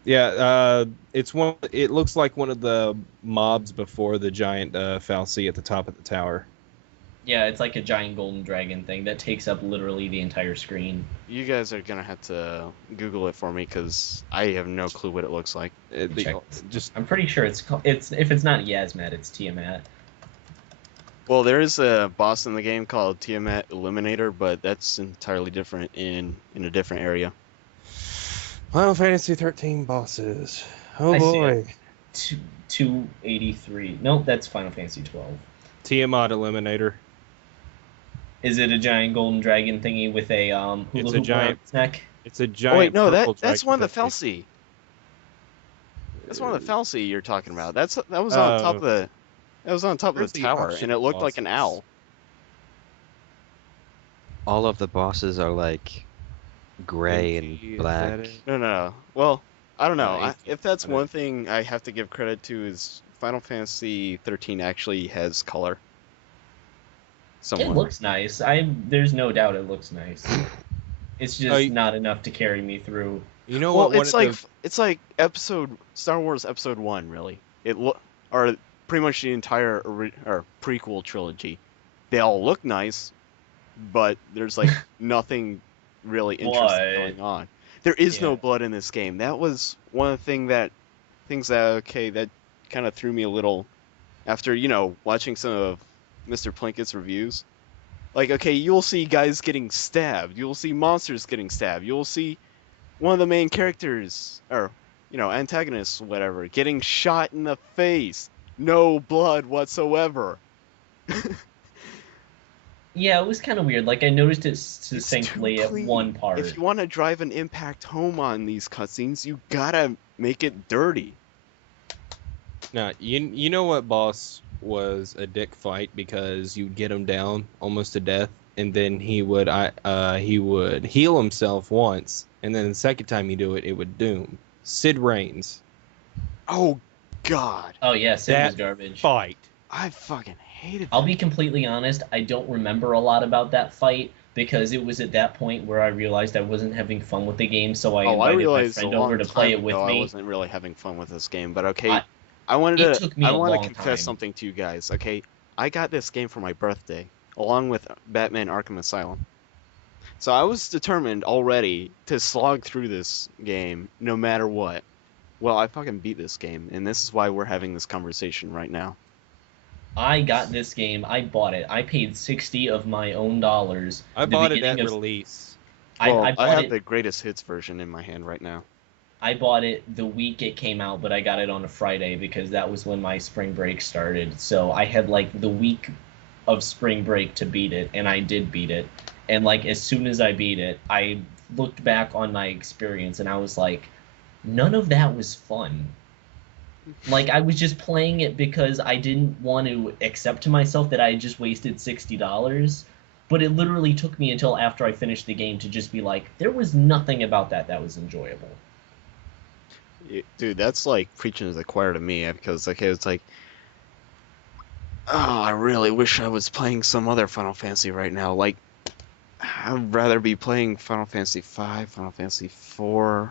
Yeah, it's one. It looks like one of the mobs before the giant falsi at the top of the tower. Yeah, it's like a giant golden dragon thing that takes up literally the entire screen. You guys are gonna have to Google it for me because I have no clue what it looks like. Check. Just I'm pretty sure it's if it's not Yasmat, it's Tiamat. Well, there is a boss in the game called Tiamat Eliminator, but that's entirely different in a different area. Final Fantasy 13 bosses. Oh I see boy. 283. Nope, that's Final Fantasy 12. Tiamat Eliminator. Is it a giant golden dragon thingy with a hula It's a hoop giant- around its neck? It's a giant. Oh wait, no, purple that's dragon one of the with a- Falsi. That's one of the Falsi you're talking about. That was on top of the Where's the tower, option and it looked like an bosses? owl. All of the bosses are like gray Is and that black. it? No. Well, I don't know. Right. If that's Got it. one thing I have to give credit to is Final Fantasy 13 actually has color. It Somewhat. looks nice. There's no doubt it looks nice. It's just Oh, not enough to carry me through. You know Well, what? it's like Star Wars Episode 1, really. Or pretty much the entire or prequel trilogy. They all look nice, but there's like nothing really interesting Blood. going on. There is no Yeah. blood in this game. That was one of the things that kind of threw me a little after, watching some of Mr. Plinkett's reviews. Like, okay, you'll see guys getting stabbed. You'll see monsters getting stabbed. You'll see one of the main characters, or antagonists, whatever, getting shot in the face, no blood whatsoever. Yeah, it was kind of weird. Like I noticed it It's too succinctly at one clean. part. If you want to drive an impact home on these cutscenes, you gotta make it dirty. Now, you know what boss was a dick fight because you'd get him down almost to death, and then he would heal himself once, and then the second time you do it, it would doom. Sid Reigns. Oh, God. Oh yeah, Sid was That garbage. Fight. I fucking hated I'll that. be completely honest, I don't remember a lot about that fight because it was at that point where I realized I wasn't having fun with the game, so I I invited my realized a friend long over to time play it with ago I me. wasn't really having fun with this game, but okay. I- I wanted it to took me I a want to long confess time. something to you guys, okay? I got this game for my birthday, along with Batman Arkham Asylum. So I was determined already to slog through this game no matter what. Well, I fucking beat this game, and this is why we're having this conversation right now. I got this game, I bought it. I paid 60 of my own dollars. I The bought it beginning at of- release. Well, I I bought have it the greatest hits version in my hand right now. I bought it the week it came out, but I got it on a Friday because that was when my spring break started. So I had like the week of spring break to beat it, and I did beat it. And like as soon as I beat it, I looked back on my experience and I was like, none of that was fun. Like I was just playing it because I didn't want to accept to myself that I had just wasted $60. But it literally took me until after I finished the game to just be like, there was nothing about that was enjoyable. Dude, that's like preaching to the choir to me, because like it's like, oh, I really wish I was playing some other Final Fantasy right now. Like, I'd rather be playing Final Fantasy V, Final Fantasy IV,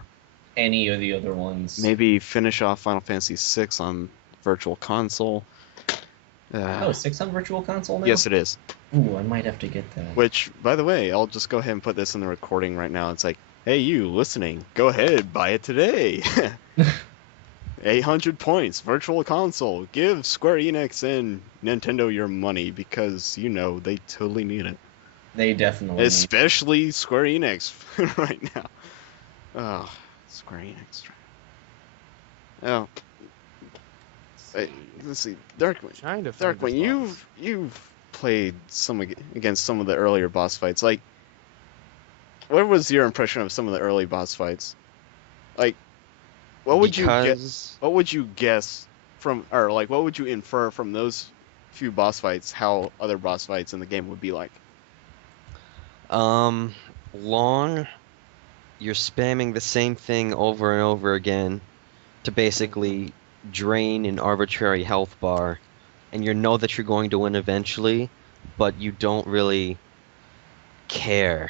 Any of the other ones. maybe finish off Final Fantasy VI on Virtual Console. Oh, 6 on Virtual Console now? Yes, it is. Ooh, I might have to get that. Which, by the way, I'll just go ahead and put this in the recording right now. It's like, hey, you listening, go ahead, buy it today. 800 points, Virtual Console. Give Square Enix and Nintendo your money because, they totally need it. They definitely need. Especially Square Enix right now. Oh, Square Enix. Oh. Hey, let's see, Darkwing. Trying to find Darkwing, this boss. you've played against some of the earlier boss fights. Like, what was your impression of some of the early boss fights? Like, what would you guess from, or like, what would you infer from those few boss fights? How other boss fights in the game would be like? Long. You're spamming the same thing over and over again to basically drain an arbitrary health bar, and you know that you're going to win eventually, but you don't really care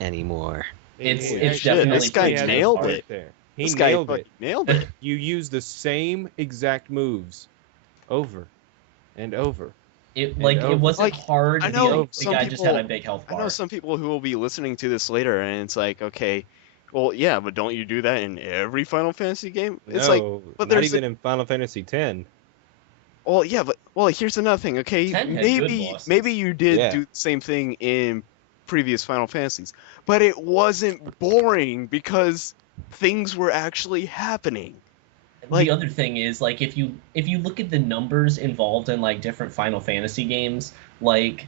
anymore. It's Yeah, definitely this guy pretty nailed hard. it. There. He This guy nailed fucking it. nailed it. You use the same exact moves over and over. It over. wasn't Like, hard. I know the some guy just had a people- big health I bar. know some people who will be listening to this later, and it's like, okay, well, yeah, but don't you do that in every Final Fantasy game? It's like, No, but not there's even in Final Fantasy X. well, yeah, but here's another thing, okay? 10 had good bosses. Maybe you did Yeah. do the same thing in previous Final Fantasies, but it wasn't boring because things were actually happening. Like- The other thing is like if you look at the numbers involved in like different Final Fantasy games, like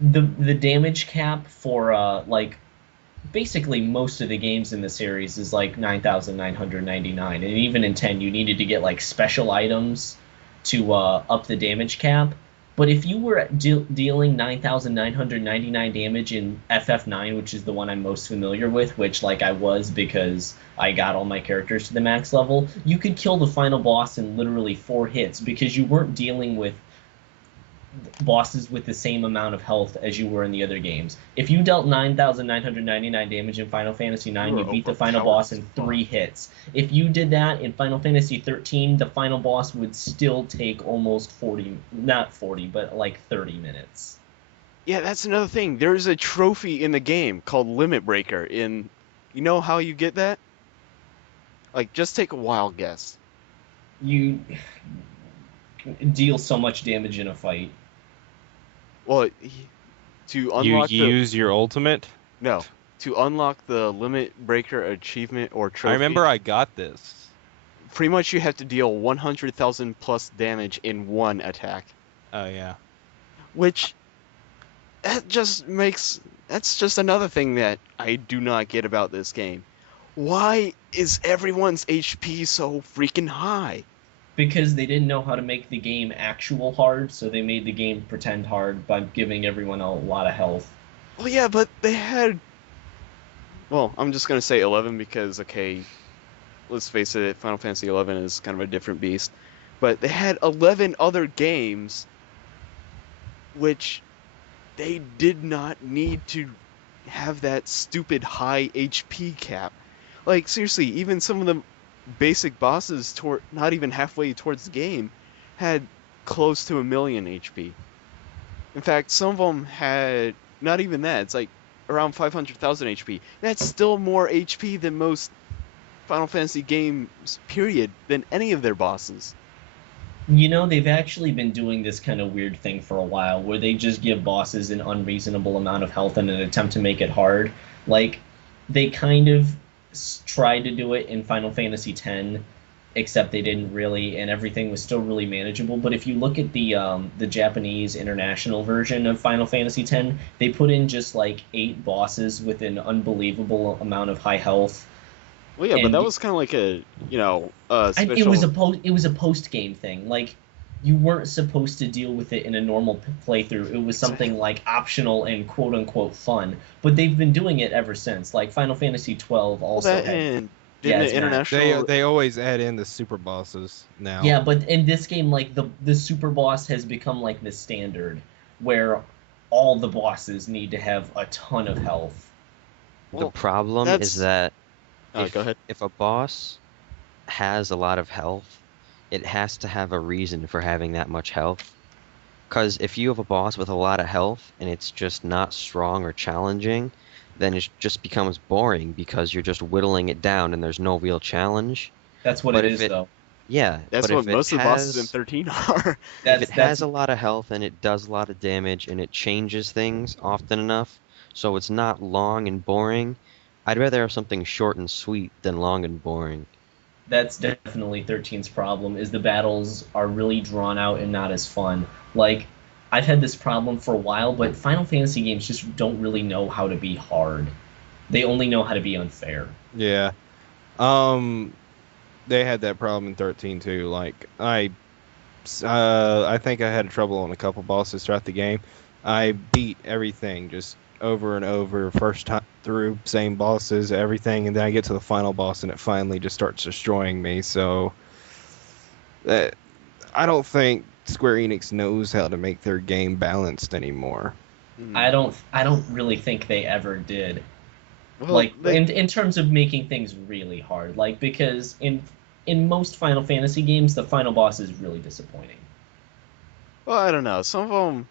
the damage cap for like basically most of the games in the series is like 9,999, and even in 10 you needed to get like special items to up the damage cap. But if you were dealing 9,999 damage in FF9, which is the one I'm most familiar with, which like I was because I got all my characters to the max level, you could kill the final boss in literally 4 hits because you weren't dealing with bosses with the same amount of health as you were in the other games. If you dealt 9,999 damage in Final Fantasy IX, You you were beat the final overpowered boss as in fuck. 3 hits. If you did that in Final Fantasy 13, the final boss would still take almost 40, not 40, but like 30 minutes. Yeah, that's another thing. There's a trophy in the game called Limit Breaker. You know how you get that? Like, just take a wild guess. You deal so much damage in a fight. Well, to You unlock use your ultimate? no, to unlock the Limit Breaker achievement or trophy, I remember I got this. pretty much you have to deal 100,000 plus damage in one attack. Oh yeah. Which, that's just another thing that I do not get about this game. Why is everyone's HP so freaking high? Because they didn't know how to make the game actual hard, so they made the game pretend hard by giving everyone a lot of health. Well, yeah, but they had... Well, I'm just going to say 11 because, okay, let's face it, Final Fantasy 11 is kind of a different beast. But they had 11 other games which they did not need to have that stupid high HP cap. Like, seriously, even some of the basic bosses, not even halfway towards the game, had close to 1,000,000 HP. In fact, some of them had not even that. It's like around 500,000 HP. That's still more HP than most Final Fantasy games, period, than any of their bosses. You know, they've actually been doing this kind of weird thing for a while, where they just give bosses an unreasonable amount of health in an attempt to make it hard. Like, they kind of tried to do it in Final Fantasy X, except they didn't really, and everything was still really manageable. But if you look at the Japanese international version of Final Fantasy X, they put in just like 8 bosses with an unbelievable amount of high health. Well, yeah, but And that was kind of like a, special... It was a post game thing. Like, you weren't supposed to deal with it in a normal playthrough. It was something like optional and quote unquote fun. But they've been doing it ever since. Like Final Fantasy 12 also. Well, that and didn't the it's international... They always add in the super bosses now. Yeah, but in this game, like the super boss has become like the standard, where all the bosses need to have a ton of health. The Well, problem that's- is that Oh, go ahead. if a boss has a lot of health, it has to have a reason for having that much health. Because if you have a boss with a lot of health and it's just not strong or challenging, then it just becomes boring because you're just whittling it down and there's no real challenge. That's what But it if is, it- though. Yeah, That's but what if it most of the bosses in has- 13 are. That's, if it has a lot of health and it does a lot of damage and it changes things often enough, so it's not long and boring, I'd rather have something short and sweet than long and boring. that's definitely 13's problem, is the battles are really drawn out and not as fun. Like, I've had this problem for a while, but Final Fantasy games just don't really know how to be hard. They only know how to be unfair. Yeah. They had that problem in 13 too. Like I think I had trouble on a couple bosses throughout the game. I beat everything just over and over, first time through, same bosses, everything, and then I get to the final boss and it finally just starts destroying me. So I don't think Square Enix knows how to make their game balanced anymore. I don't really think they ever did. Well, Like, they- in terms of making things really hard. Like, because in most Final Fantasy games, the final boss is really disappointing. Well, I don't know. Some of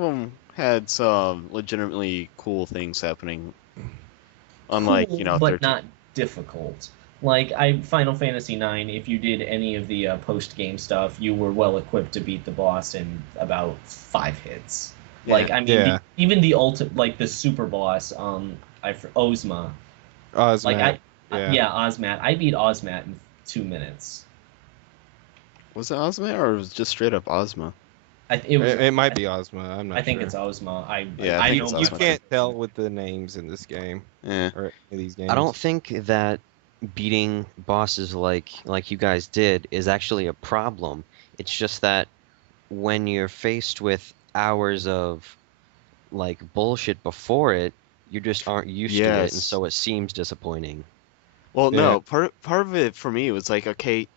them had some legitimately cool things happening. Unlike, Cool, 13. but not difficult. Like, Final Fantasy IX, if you did any of the post-game stuff, you were well equipped to beat the boss in about 5 hits. Like, I mean, Yeah. even the like the super boss, Ozma. Ozma. Like, yeah. Ozmat. I beat Ozmat in 2 minutes. Was it Ozma or was it just straight up Ozma? It might be Ozma. I'm not I think sure. it's Ozma. Yeah, I I think know it's You Ozma. can't tell with the names in this game Yeah. or in these games. I don't think that beating bosses like you guys did is actually a problem. It's just that when you're faced with hours of like bullshit before it, you just aren't used to it, and Yes. so it seems disappointing. Well, Yeah. no. Part of it for me was like, okay,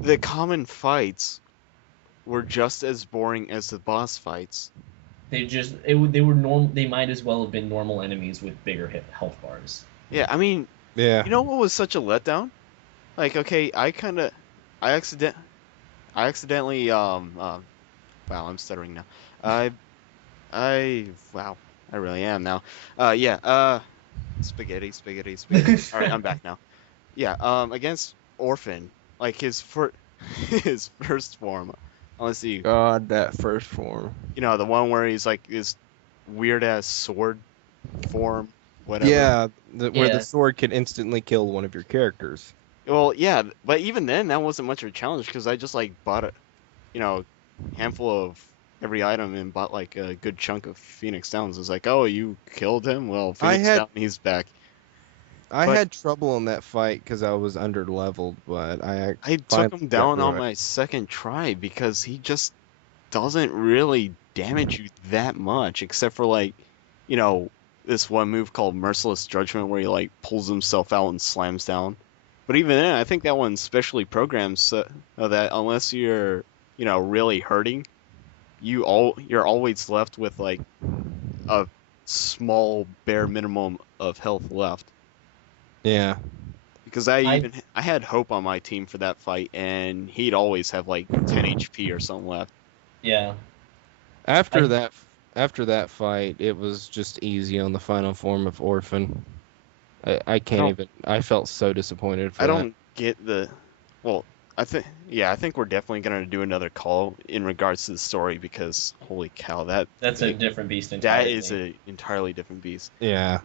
the common fights were just as boring as the boss fights. They were normal. They might as well have been normal enemies with bigger health bars. Yeah, I mean, Yeah. you know what was such a letdown? Like, okay, I accidentally wow, I'm stuttering now. Wow, I really am now. Spaghetti. All right, I'm back now. Yeah, against Orphan, like his first form. Let's see, God, that first form. the one where he's like this weird ass sword form. whatever. Yeah, where Yeah. the sword can instantly kill one of your characters. Well, yeah, but even then, that wasn't much of a challenge because I just like bought a, handful of every item and bought like a good chunk of Phoenix Downs. It's like, oh, you killed him? Well, I Phoenix had- Down, he's back. I But- had trouble in that fight because I was under leveled, but I took finally him got down through on it. my second try because he just doesn't really damage you that much, except for like, this one move called Merciless Judgment where he like pulls himself out and slams down. But even then, I think that one's specially programmed so that unless you're, really hurting, you're always left with like a small bare minimum of health left. Yeah. Because I had Hope on my team for that fight, and he'd always have like 10 HP or something left. Yeah. After I- that fight, it was just easy on the final form of Orphan. I can't don't- even. I felt so disappointed for I that. don't get the. Well, I think we're definitely gonna do another call in regards to the story because holy cow, That's a different beast that entirely. is an entirely different beast. Yeah.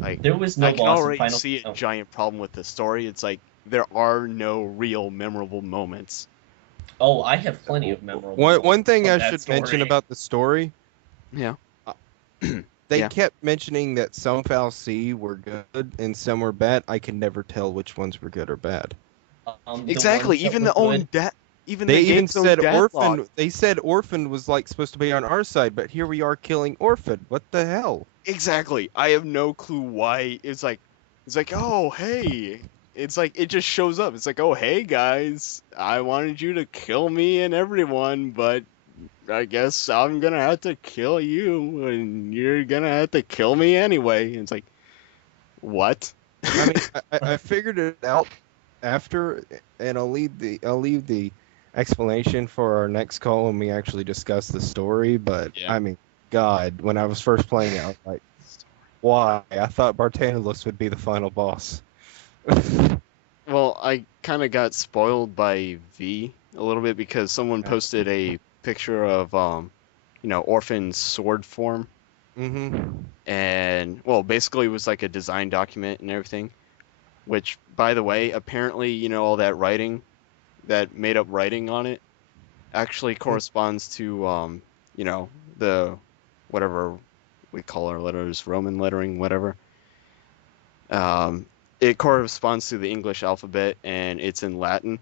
Like There was no I can boss in already Final. see a oh, giant problem with the story. It's like there are no real memorable moments. Oh, I have plenty of memorable. One thing I of that should mention story. about the story, Yeah. they Yeah. kept mentioning that some Fal'Cie were good and some were bad. I can never tell which ones were good or bad. The Exactly. ones that Even were the own good- death. Even They the even game's own said deathlock. Orphan. They said Orphan was like supposed to be on our side, but here we are killing Orphan. What the hell? Exactly. I have no clue why. It's like, oh, hey. It's like, it just shows up. It's like, oh, hey, guys. I wanted you to kill me and everyone, but I guess I'm gonna have to kill you, and you're gonna have to kill me anyway. And it's like, what? I mean, I figured it out after, and I'll leave the explanation for our next call when we actually discuss the story. But Yeah. I mean, God, when I was first playing it, I was like, why? I thought Bartanilus would be the final boss. Well, I kind of got spoiled by V a little bit because someone posted a picture of, Orphan's sword form. Mm-hmm. And well, basically it was like a design document and everything, which by the way, apparently, all that writing, that made up writing on it actually corresponds to the whatever we call our letters, Roman lettering, whatever. It corresponds to the English alphabet and it's in Latin,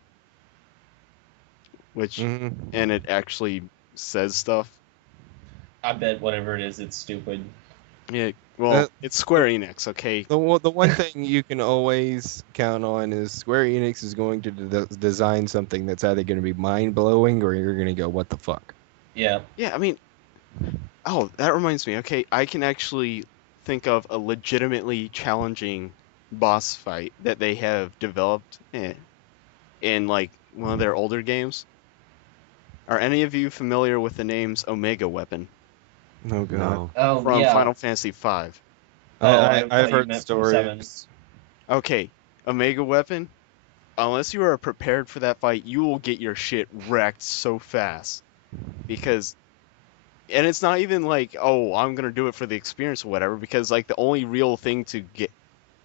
which Mm-hmm. and it actually says stuff. I bet whatever it is, it's stupid. Yeah, well, Uh, it's Square Enix, okay? The one thing you can always count on is Square Enix is going to design something that's either going to be mind blowing or you're going to go, what the fuck? Yeah. Yeah, I mean, oh, that reminds me. Okay, I can actually think of a legitimately challenging boss fight that they have developed in like one of their older games. Are any of you familiar with the names Omega Weapon Oh god. No. Oh from yeah. Final Fantasy V? Oh, I thought I've you heard meant from Seven. stories. Okay, Omega Weapon. Unless you are prepared for that fight, you will get your shit wrecked so fast. Because, and it's not even like, oh, I'm gonna do it for the experience or whatever. Because like the only real thing to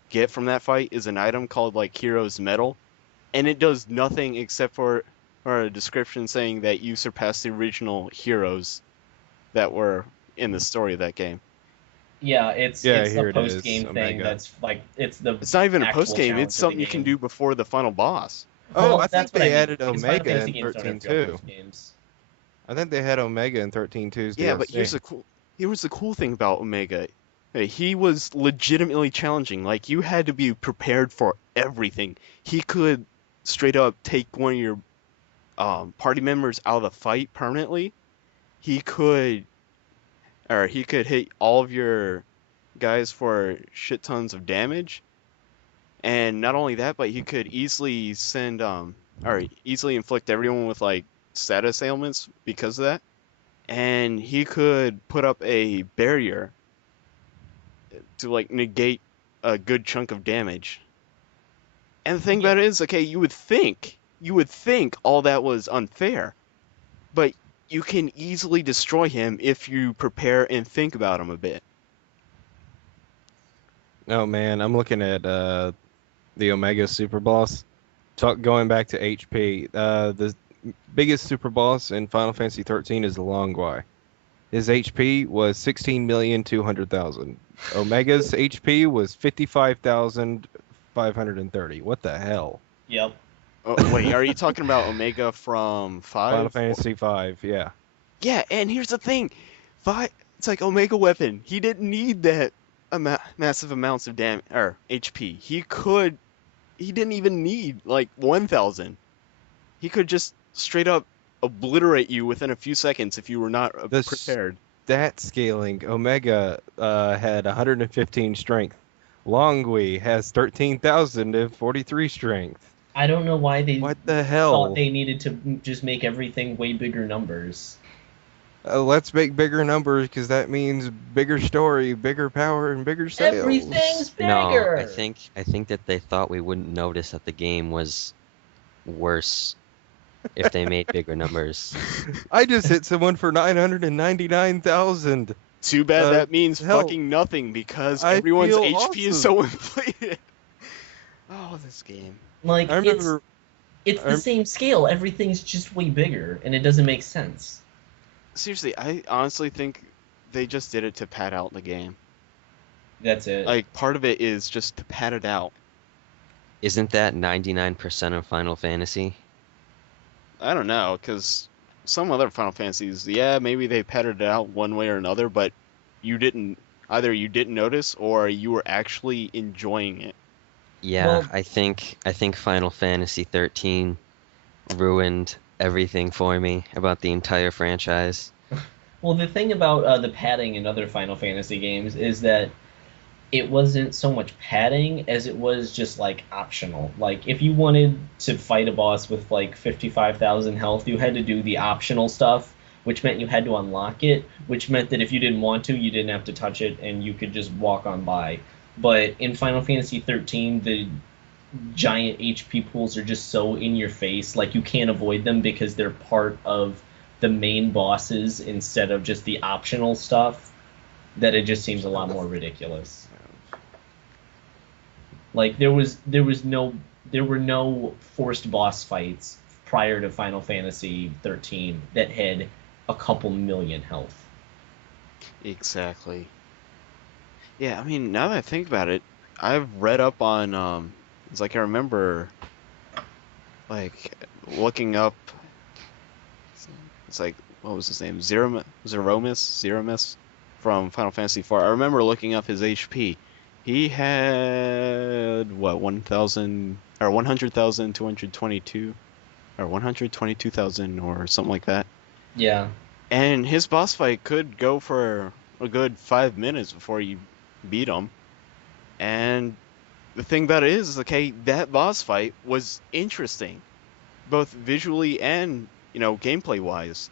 get from that fight is an item called like Hero's Medal, and it does nothing except for a description saying that you surpassed the original heroes that were in the story of that game. Yeah, it's Yeah, it's here the it is, post game thing Omega. that's like it's the It's not even a actual post game. challenge It's of the something you can game. do before the final boss. Oh, Well, I think that's what they mean, added because Final Omega Fantasy in games don't have 13 real too. post games. I think they had Omega in 13-2's Yeah, DLC. but here's the cool thing about Omega. Hey, he was legitimately challenging. Like you had to be prepared for everything. He could straight up take one of your party members out of the fight permanently. He could hit all of your guys for shit tons of damage. And not only that, but he could easily easily inflict everyone with like status ailments because of that. And he could put up a barrier to like negate a good chunk of damage. And the thing about it is, okay, you would think all that was unfair, but you can easily destroy him if you prepare and think about him a bit. Oh man, I'm looking at the Omega Super Boss. Going back to HP, the biggest Super Boss in Final Fantasy 13 is the Longguai. His HP was 16,200,000. Omega's HP was 55,530. What the hell? Yep. Oh, wait, are you talking about Omega from Final 5? Fantasy 5, yeah. Yeah, and here's the thing. 5, it's like Omega Weapon. He didn't need that massive amounts of HP. He didn't even need like 1,000. He could just straight up obliterate you within a few seconds if you were not The prepared. stat scaling, Omega had 115 strength. Longui has 13,043 strength. I don't know why they What the hell? thought they needed to just make everything way bigger numbers. Let's make bigger numbers because that means bigger story, bigger power, and bigger sales. Everything's bigger. No, I think that they thought we wouldn't notice that the game was worse if they made bigger numbers. I just hit someone for 999,000. Too bad that means hell, fucking nothing because I everyone's feel HP is so inflated. Oh, this game. Like, I remember. it's the same scale. Everything's just way bigger, and it doesn't make sense. Seriously, I honestly think they just did it to pad out the game. That's it. Like, part of it is just to pad it out. Isn't that 99% of Final Fantasy? I don't know, because some other Final Fantasies, yeah, maybe they padded it out one way or another, but either you didn't notice or you were actually enjoying it. Yeah, Well- I think Final Fantasy 13 ruined everything for me about the entire franchise. Well, the thing about the padding in other Final Fantasy games is that it wasn't so much padding as it was just like optional. Like if you wanted to fight a boss with like 55,000 health, you had to do the optional stuff, which meant you had to unlock it, which meant that if you didn't want to, you didn't have to touch it and you could just walk on by. But in Final Fantasy 13, the giant HP pools are just so in your face, like you can't avoid them because they're part of the main bosses instead of just the optional stuff, that it just seems a lot more ridiculous. Like there were no forced boss fights prior to Final Fantasy 13 that had a couple million health. Exactly. Yeah, I mean, now that I think about it, I've read up on, it's like I remember, like, looking up, it's like, what was his name? Zeromus from Final Fantasy IV. I remember looking up his HP. He had, what, 1,000, or 100,222, or 122,000, or something like that. Yeah. And his boss fight could go for a good 5 minutes before you beat him. And the thing about it is, okay, that boss fight was interesting, both visually and, gameplay wise.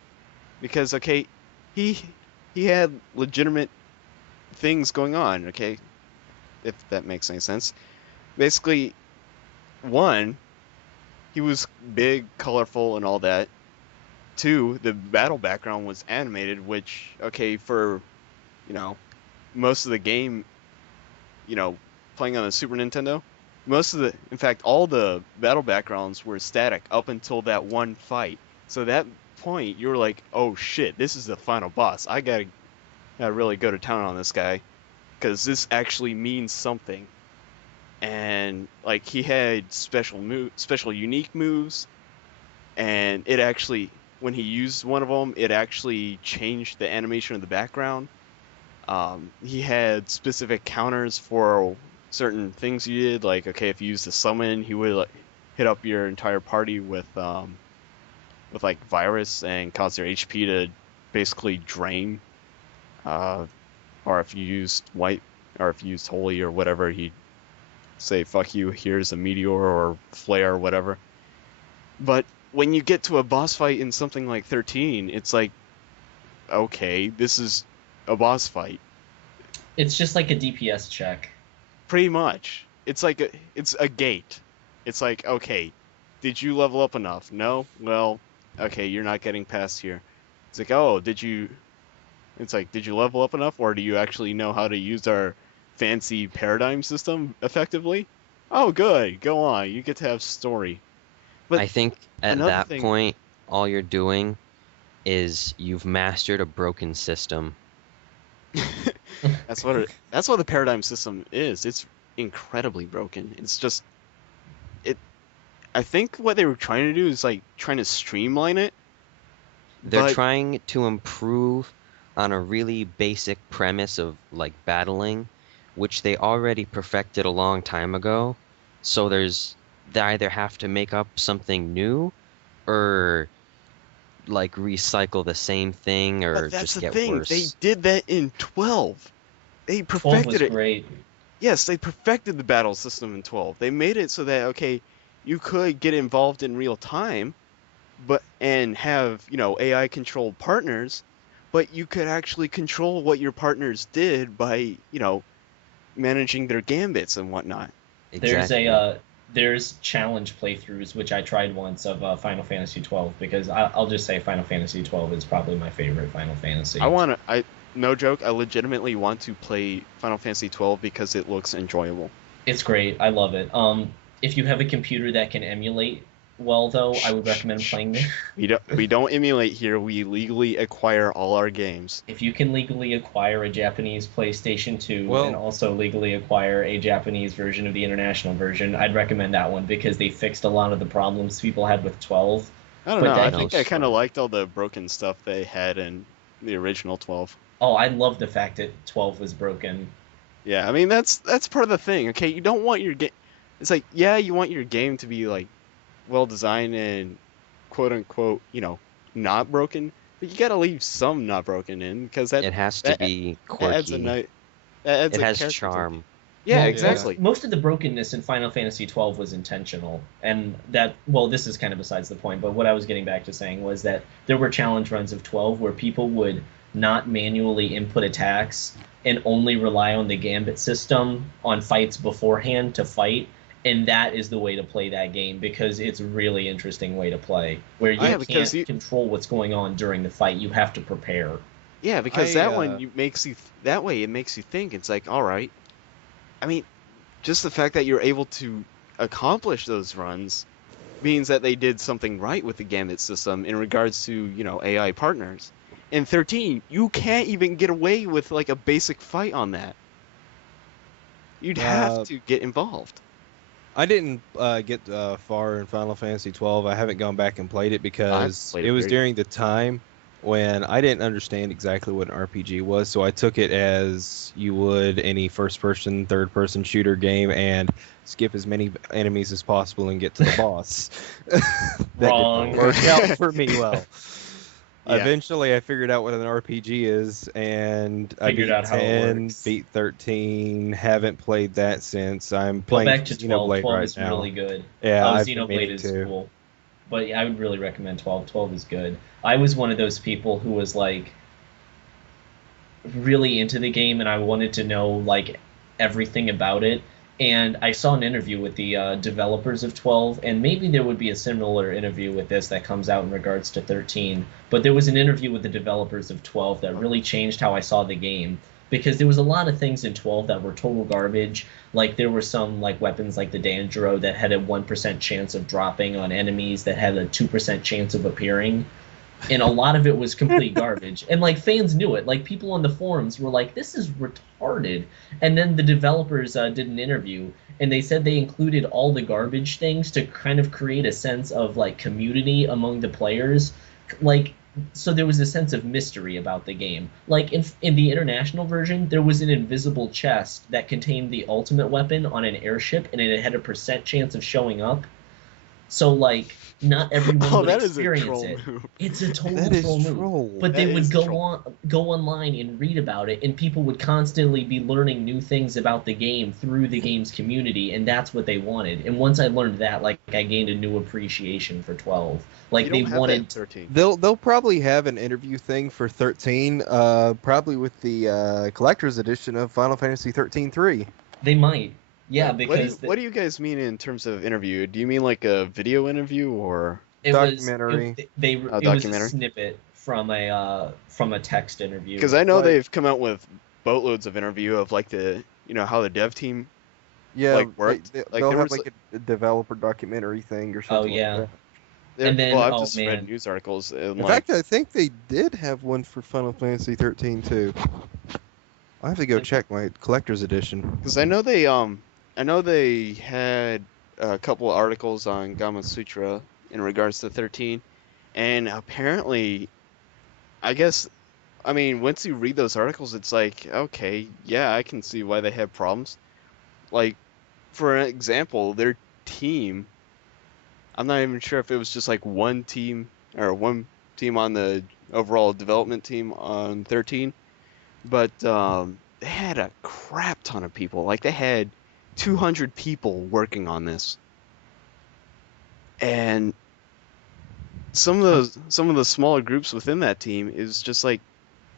Because, okay, he had legitimate things going on, okay? If that makes any sense. Basically, one, he was big, colorful, and all that. Two, the battle background was animated, which, okay, for, most of the game, playing on the Super Nintendo, in fact, all the battle backgrounds were static up until that one fight. So that point, you were like, oh shit, this is the final boss. I gotta really go to town on this guy, because this actually means something. And, like, he had special unique moves, and it actually, when he used one of them, it actually changed the animation of the background. He had specific counters for certain things you did, like, okay, if you used a summon, he would like, hit up your entire party with like virus and cause their HP to basically drain. Or if you used holy or whatever, he'd say, fuck you, here's a meteor or flare or whatever. But when you get to a boss fight in something like 13, it's like, okay, this is a boss fight. It's just like a DPS check. Pretty much. It's like it's a gate. It's like, okay, did you level up enough? No? Well, okay, you're not getting past here. It's like, did you level up enough, or do you actually know how to use our fancy paradigm system effectively. Oh, good. Go on. You get to have story. But I think at another that thing- point, all you're doing is you've mastered a broken system. that's what the paradigm system is. It's incredibly broken. It's just it. I think what they were trying to do is like trying to streamline it. They're But- trying to improve on a really basic premise of like battling, which they already perfected a long time ago. So they either have to make up something new or like recycle the same thing or But that's just the get thing. worse. They did that in 12. They 12 was perfected it. great. Yes, they perfected the battle system in 12. They made it so that okay, you could get involved in real time, and have, AI controlled partners, but you could actually control what your partners did by, managing their gambits and whatnot. Exactly. There's challenge playthroughs which I tried once of Final Fantasy 12 because I'll just say Final Fantasy 12 is probably my favorite Final Fantasy. No joke, I legitimately want to play Final Fantasy 12 because it looks enjoyable. It's great. I love it. If you have a computer that can emulate well, though, I would recommend playing it. We don't emulate here. We legally acquire all our games. If you can legally acquire a Japanese PlayStation 2 Well- and also legally acquire a Japanese version of the international version, I'd recommend that one because they fixed a lot of the problems people had with 12. I don't But know. that I think I game's kind of fun. liked all the broken stuff they had in the original 12. Oh, I love the fact that 12 was broken. Yeah, I mean that's part of the thing. Okay, you don't want your game. It's like, yeah, you want your game to be like well designed and quote unquote, not broken, but you gotta leave some not broken in because It has to that- be that adds a quirky. night. That adds It a has character to charm. Yeah, Well, exactly. Most of the brokenness in Final Fantasy 12 was intentional, and this is kind of besides the point, but what I was getting back to saying was that there were challenge runs of 12 where people would not manually input attacks and only rely on the gambit system on fights beforehand to fight, and that is the way to play that game because it's a really interesting way to play, where you Yeah, because can't control what's going on during the fight. You have to prepare. Yeah, because I, that one that way it makes you think. It's like, all right. I mean, just the fact that you're able to accomplish those runs means that they did something right with the Gambit system in regards to, AI partners. In 13, you can't even get away with like a basic fight on that. You'd have to get involved. I didn't get far in Final Fantasy 12. I haven't gone back and played it because played it it was very- during the time when I didn't understand exactly what an RPG was. So I took it as you would any first-person, third-person shooter game and skip as many enemies as possible and get to the boss. That Wrong. didn't work out for me well. Yeah. Eventually, I figured out what an RPG is, and I Figured beat out how it 10, works. beat 13. Haven't played that since. I'm Go playing back to 12. Xenoblade 12 right is now. really good. Yeah, I've been Xenoblade meaning is to. cool. But yeah, I would really recommend 12. 12 is good. I was one of those people who was like really into the game and I wanted to know like everything about it. And I saw an interview with the developers of 12, and maybe there would be a similar interview with this that comes out in regards to 13. But there was an interview with the developers of 12 that really changed how I saw the game. Because there was a lot of things in 12 that were total garbage. Like there were some like weapons like the Danjuro that had a 1% chance of dropping on enemies that had a 2% chance of appearing. And a lot of it was complete garbage. And like fans knew it. Like people on the forums were like, this is retarded. And then the developers did an interview and they said they included all the garbage things to kind of create a sense of like community among the players. Like, so there was a sense of mystery about the game. Like in the international version, there was an invisible chest that contained the ultimate weapon on an airship, and it had a % chance of showing up. So like, not everyone Oh, would that is a experience troll it. move. It's a total That is troll move. troll. But That they would is go troll. online and read about it, and people would constantly be learning new things about the game through the game's community, and that's what they wanted. And once I learned that, like I gained a new appreciation for 12. Like You they don't have that in wanted 13. They'll probably have an interview thing for 13, probably with the collector's edition of Final Fantasy 13-3. They might. Yeah, because What do you guys mean in terms of interview? Do you mean like a video interview or? it documentary. Was, it was documentary? a snippet from a text interview. Because I know Like- they've come out with boatloads of interview of like the how the dev team Yeah, worked. they'll there have was a developer documentary thing or something yeah. like And then, well, I've oh just read man, news articles that. and In fact, I think they did have one for Final Fantasy 13 too. I have to go check my collector's edition. because I know they had a couple of articles on Gama Sutra in regards to 13, and apparently, I mean, once you read those articles, it's like, okay, yeah, I can see why they have problems. Like, for an example, their team, I'm not even sure if it was just like one team on the overall development team on 13, but they had a crap ton of people. Like, they had 200 people working on this. And some of the smaller groups within that team is just like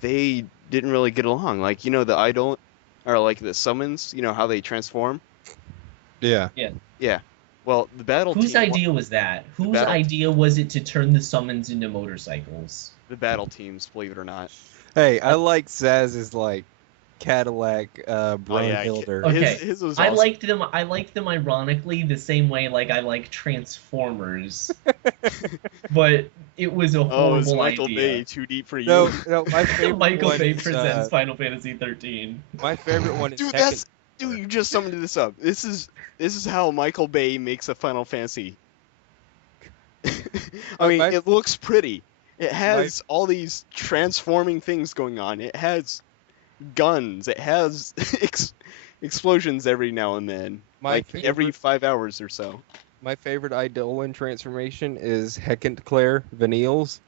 they didn't really get along. Like, the idol or like the summons, how they transform. Yeah. Yeah. Well, the battle whose team idea was that? Whose battle- idea was it to turn the summons into motorcycles? the battle teams, believe it or not. Hey, I like Zaz's like Cadillac Brunhilder. Okay. His was I awesome. liked them ironically the same way like I like Transformers. But it was a Oh, horrible it's Michael idea. Bay, too deep for you. No, my favorite Michael one Bay is, presents Final Fantasy 13. my favorite one is Dude, you just summed this up. This is how Michael Bay makes a Final Fantasy. I mean, it looks pretty. It has all these transforming things going on. It has guns. It has explosions every now and then, every 5 hours or so. My favorite Eidolon transformation is Hecant Claire Vanille's.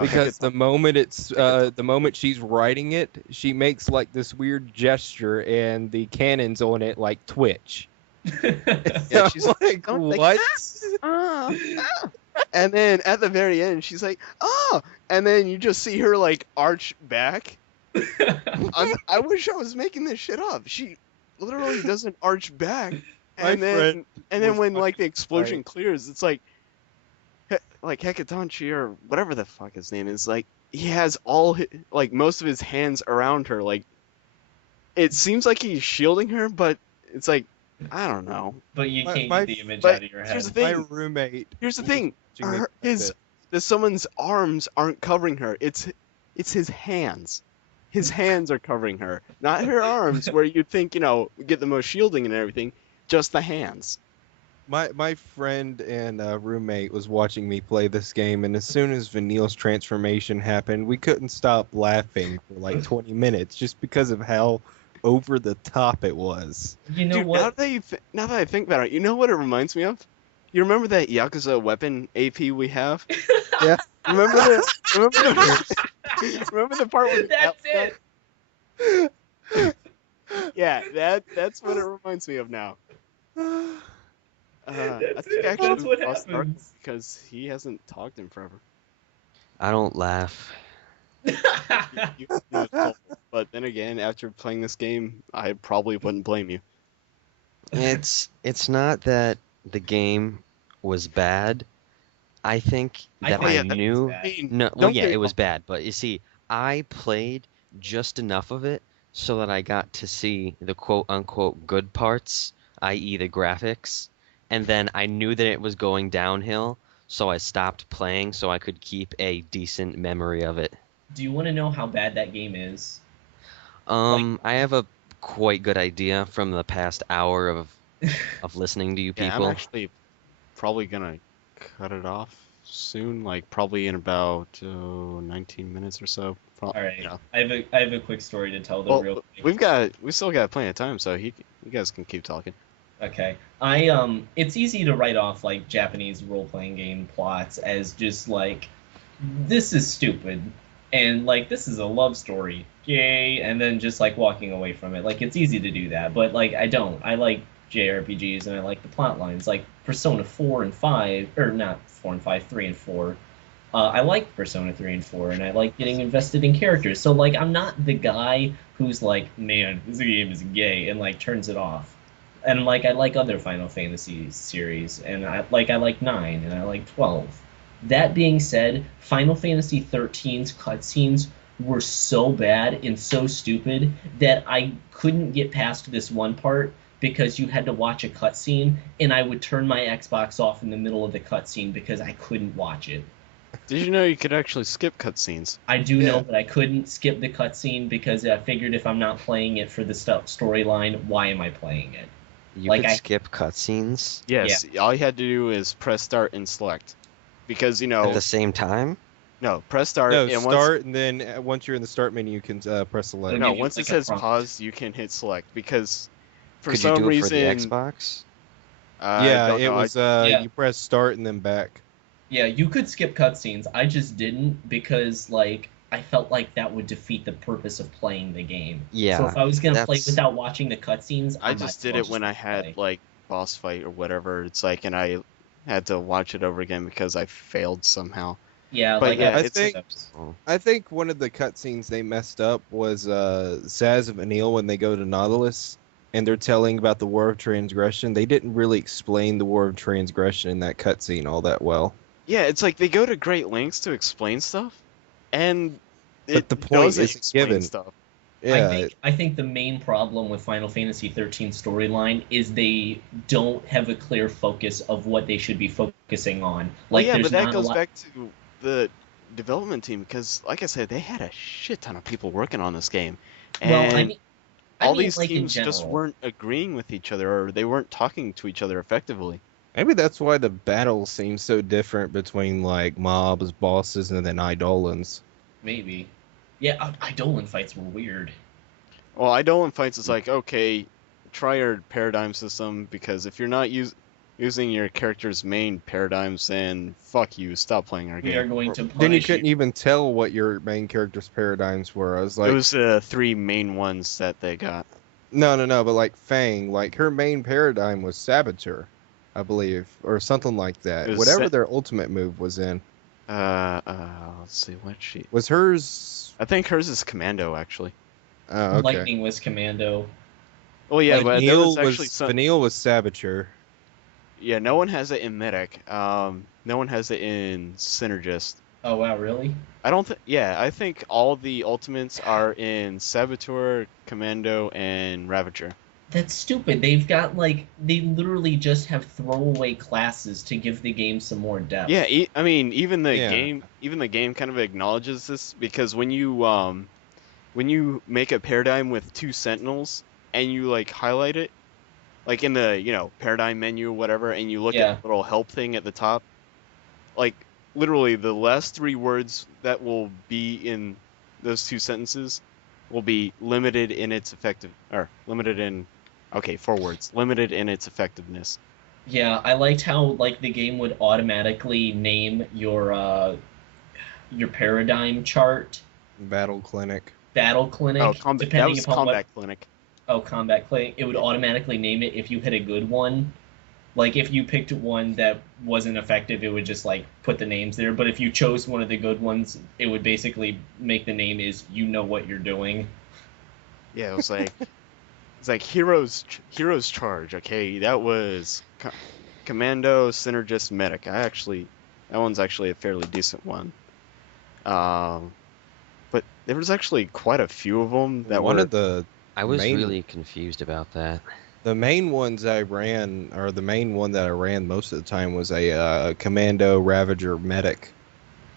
Because the moment she's riding it, she makes like this weird gesture, and the cannons on it like twitch. Yeah, she's like, what? And then at the very end, she's like, "Oh!" And then you just see her like arch back. I wish I was making this shit up. She literally doesn't arch back, and then when like the explosion clears, it's like Hecatonchi or whatever the fuck his name is. Like, he has most of his hands around her. Like, it seems like he's shielding her, but it's like, I don't know. But you can't get the image but out of your here's head. the thing. My roommate. Here's the thing. watching me The someone's arms aren't covering her. It's his hands. His hands are covering her, not her arms, where you'd think, get the most shielding and everything. Just the hands. My friend and roommate was watching me play this game, and as soon as Vanille's transformation happened, we couldn't stop laughing for like 20 minutes just because of how over the top it was. You know Dude, what? now that I think about it, you know what it reminds me of? You remember that Yakuza weapon AP we have? Yeah. Remember the remember the part where That's it. Yeah, that's what it reminds me of now. I think That's actually what lost Dark happens. because he hasn't talked in forever. I don't laugh. But then again, after playing this game, I probably wouldn't blame you. It's not that the game was bad. I think that think I it was knew. bad. No, well, Don't yeah, get me it was wrong. bad, but you see, I played just enough of it so that I got to see the quote unquote good parts, i.e., the graphics, and then I knew that it was going downhill, so I stopped playing so I could keep a decent memory of it. Do you want to know how bad that game is? I have a quite good idea from the past hour of listening to you Yeah, people. I'm actually probably gonna cut it off soon, like probably in about 19 minutes or so. All right. Yeah. I have a quick story to tell. The real quick. We still got plenty of time, so you guys can keep talking. Okay. It's easy to write off like Japanese role-playing game plots as just like, this is stupid, and like this is a love story, yay, and then just like walking away from it. Like, it's easy to do that, but like I don't. I like JRPGs and I like the plot lines, like Persona 4 and 5, or not 4 and 5, 3 and 4. I like Persona 3 and 4, and I like getting invested in characters. So like, I'm not the guy who's like, man, this game is gay, and like turns it off. And like, I like other Final Fantasy series, and I like 9 and I like 12. That being said, Final Fantasy 13's cutscenes were so bad and so stupid that I couldn't get past this one part because you had to watch a cutscene, and I would turn my Xbox off in the middle of the cutscene because I couldn't watch it. Did you know you could actually skip cutscenes? I do Yeah. know that I couldn't skip the cutscene because I figured if I'm not playing it for the storyline, why am I playing it? You Like, could I- skip cutscenes Yes. All you had to do is press start and select, because you at know the same time. no press start No, and start, and then once you're in the start menu, you can press select. It'll no give you, once like, it a says prompt. pause, you can hit select because for Could some you do it reason for the Xbox? I Yeah, don't it know, was. Yeah. You press start and then back. Yeah, you could skip cutscenes. I just didn't because like I felt like that would defeat the purpose of playing the game. Yeah, So if I was gonna play that's- without watching the cutscenes, I might just as did well it when I had play. like boss fight or whatever. It's like, and I had to watch it over again because I failed somehow. Yeah, but like yeah, I it's think- Oh. I think one of the cutscenes they messed up was Saz and Vanille when they go to Nautilus and they're telling about the War of Transgression. They didn't really explain the War of Transgression in that cutscene all that well. Yeah, it's like they go to great lengths to explain stuff, and But the point doesn't isn't explain given. stuff. Yeah, I think the main problem with Final Fantasy 13 storyline is they don't have a clear focus of what they should be focusing on. Well, Like yeah, there's but that not a goes lot. back to the development team because, like I said, they had a shit ton of people working on this game, and Well, I mean, all these like, in teams just general. weren't agreeing with each other, or they weren't talking to each other effectively. maybe that's why the battle seems so different between like mobs, bosses, and then Eidolons. Maybe. Yeah, Eidolon fights were weird. Well, Eidolon fights is like, okay, try your paradigm system, because if you're not using your character's main paradigms, then fuck you, stop playing our We are game. going to punish Then you couldn't even tell what your main character's paradigms were. I was like, It was the three main ones that they got. no, but like Fang, like her main paradigm was Saboteur, I believe, or something like that. It was Whatever Sa- their ultimate move was in. Let's see, what she... Was hers? I think hers is Commando, actually. Oh, okay. Lightning was Commando. Oh yeah, Like, but there was Vanille actually some... Vanille was Saboteur. Yeah, no one has it in Medic. No one has it in Synergist. Oh wow, really? I don't think... Yeah, I think all the ultimates are in Saboteur, Commando, and Ravager. That's stupid. They've got like they literally just have throwaway classes to give the game some more depth. Yeah, I mean, even the Yeah. game kind of acknowledges this, because when you make a paradigm with two sentinels and you like highlight it, like in the paradigm menu or whatever, and you look Yeah. at the little help thing at the top, like literally the last three words that will be in those two sentences will be limited in its four words, limited in its effectiveness. Yeah, I liked how like the game would automatically name your paradigm chart, Battle Clinic. battle clinic, Oh, that depending was upon Combat Clinic. combat clinic. It would automatically name it if you hit a good one. Like if you picked one that wasn't effective, it would just like put the names there. But if you chose one of the good ones, it would basically make the name is you know what you're doing. Yeah, it was like it's like Heroes Charge. Okay, that was Commando, Synergist, Medic. That one's actually a fairly decent one. But there was actually quite a few of them that One were. of the I was main- really confused about that. main ones I ran, or the main one that I ran most of the time was a Commando, Ravager, Medic.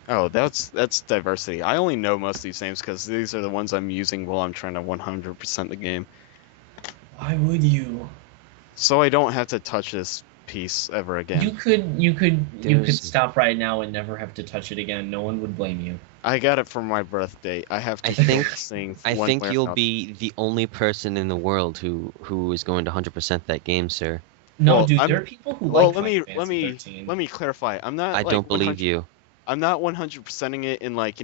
Oh, that's diversity. I only know most of these names because these are the ones I'm using while I'm trying to 100% the game, Why would you? so I don't have to touch this piece ever again. You could There's- stop right now and never have to touch it again. No one would blame you. I got it for my birthday. I have to I feel think- this thing I one think way or you'll another. be the only person in the world who is going to 100% that game, sir. No, Well, dude, I'm- there are people who Well, like Final Fantasy 13. let me clarify. I'm not. I like, don't believe 100 you. I'm not 100%ing it in like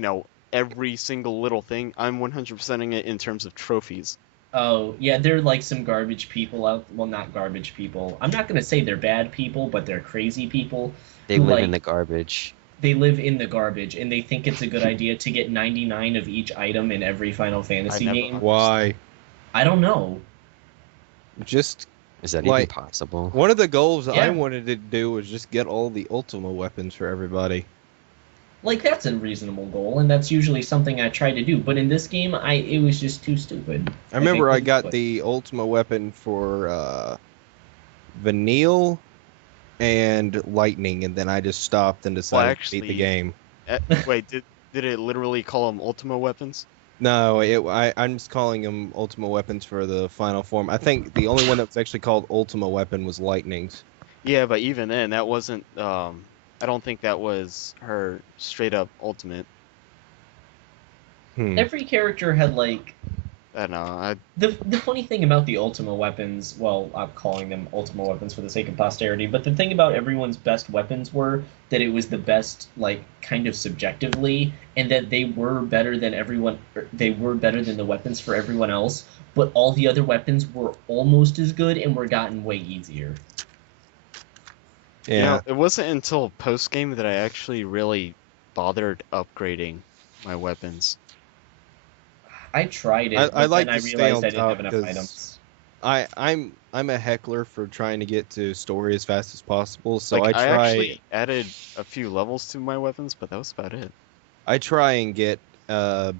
every single little thing. I'm 100%ing it in terms of trophies. Oh, yeah, there are like some garbage people out. Well, not garbage people. I'm not gonna say they're bad people, but they're crazy people. They who, live like, in the garbage. They live in the garbage, and they think it's a good idea to get 99 of each item in every Final Fantasy never game. Why? I don't know. Just Is that like- even possible? one of the goals I Yeah. wanted to do was just get all the Ultima weapons for everybody. Like that's a reasonable goal, and that's usually something I try to do. But in this game, it was just too stupid. I remember I couldn't got do it. the Ultima weapon for Vanille and Lightning, and then I just stopped and decided to beat the actually, game. Wait, did it literally call them Ultima weapons? No, I'm just calling them Ultima weapons for the final form. I think the only one that was actually called Ultima weapon was Lightning's. Yeah, but even then, that wasn't. I don't think that was her straight up ultimate. Every character had like I don't know. the funny thing about the Ultima weapons. Well, I'm calling them Ultima weapons for the sake of posterity. But the thing about everyone's best weapons were that it was the best, like kind of subjectively, and that they were better than everyone. They were better than the weapons for everyone else. But all the other weapons were almost as good and were gotten way easier. Yeah. You know, it wasn't until post game that I actually really bothered upgrading my weapons. I tried it, I but like then I to stay realized on I didn't top have enough 'cause items. I'm a heckler for trying to get to story as fast as possible, so Like, I I try actually added a few levels to my weapons, but that was about it. and get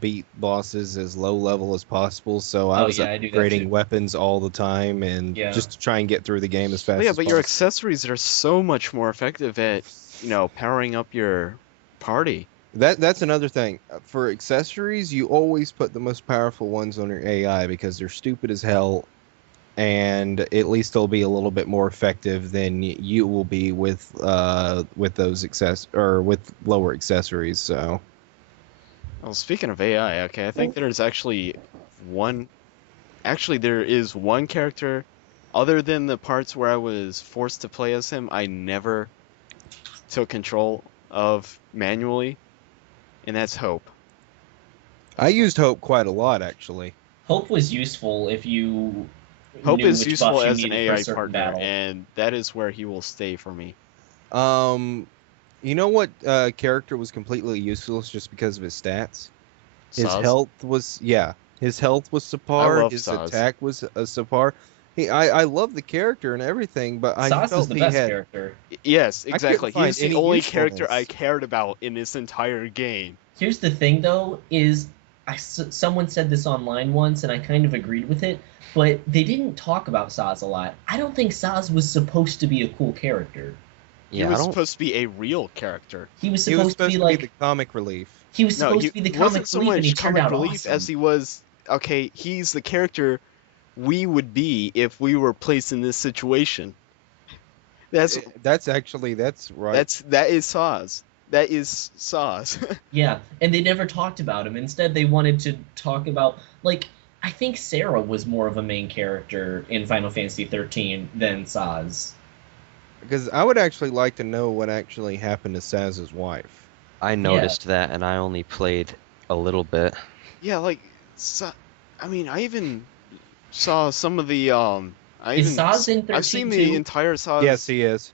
beat bosses as low level as possible, so I Oh, was yeah, I do that upgrading too. weapons all the time and Yeah. just to try and get through the game as fast But yeah, as but your possible. accessories are so much more effective at, powering up your party. That's another thing. For accessories, you always put the most powerful ones on your AI because they're stupid as hell, and at least they'll be a little bit more effective than you will be with those with lower accessories. So Well, speaking of AI, okay, I think there's actually one. Actually, there is one character, other than the parts where I was forced to play as him, I never took control of manually, and that's Hope. I used Hope quite a lot actually. Hope was useful if you Hope knew is which buff useful you as an needed for a AI certain partner, battle. and that is where he will stay for me. You know what character was completely useless just because of his stats? His Saz. health was his health was I subpar. love His Saz. attack was subpar. I love the character and everything, but I Saz felt is the he best had. character. Yes, couldn't exactly. find He's the any only character I usefulness. cared about in this entire game. Here's the thing, though, is someone said this online once, and I kind of agreed with it, but they didn't talk about Saz a lot. I don't think Saz was supposed to be a cool character. He Yeah, I was don't. supposed to be a real character. He was He was supposed to be supposed to like be the comic relief. he was No, supposed he to be the comic wasn't so relief, and he much turned comic out relief awesome. as he was. Okay, he's the character we would be if we were placed in this situation. That's That's right. that is Saz. That is Saz. Yeah, and they never talked about him. Instead, they wanted to talk about like I think Sarah was more of a main character in Final Fantasy 13 than Saz. Because I would actually like to know what actually happened to Saz's wife. I noticed that, and I only played a little bit. Yeah, like, I mean, I even saw some of the Is Saz in 13 I've seen too? the entire Saz. Yes, he is.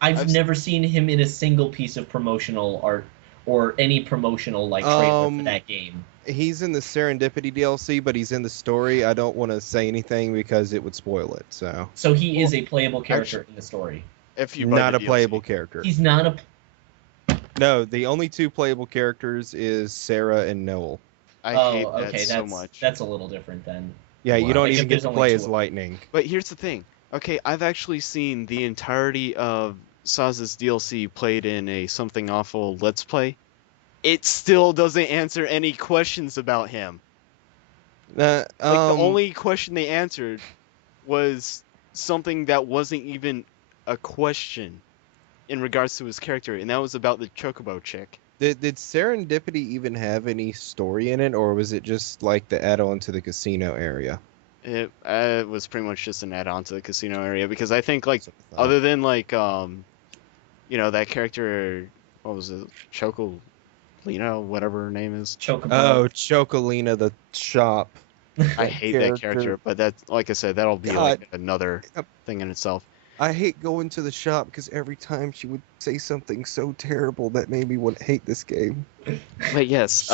I've never seen him in a single piece of promotional art or any promotional like trailer for that game. He's in the Serendipity DLC, but he's in the story. I don't want to say anything because it would spoil it. So he is a playable character in the story. If you buy not the a DLC. playable character. He's not a. No, the only two playable characters is Sarah and Noel. I Oh, hate okay, that so much. that's a little different then. Yeah, you Wow. don't Like, even if get there's to only play two as of them. Lightning. But here's the thing. Okay, I've actually seen the entirety of Saz's DLC played in a Something Awful Let's Play. It still doesn't answer any questions about him. Like, the only question they answered was something that wasn't even a question in regards to his character, and that was about the Chocobo chick. Did Serendipity even have any story in it, or was it just like the add-on to the casino area? It was pretty much just an add-on to the casino area, because I think, like, That's what I thought. other than, like, that character, what was it, Chocolina, whatever her name is. Chocobo. Oh, Chocolina the shop. I hate that character, but that's, like I said, that'll be, like, another thing in itself. I hate going to the shop because every time she would say something so terrible that made me want to hate this game. But yes,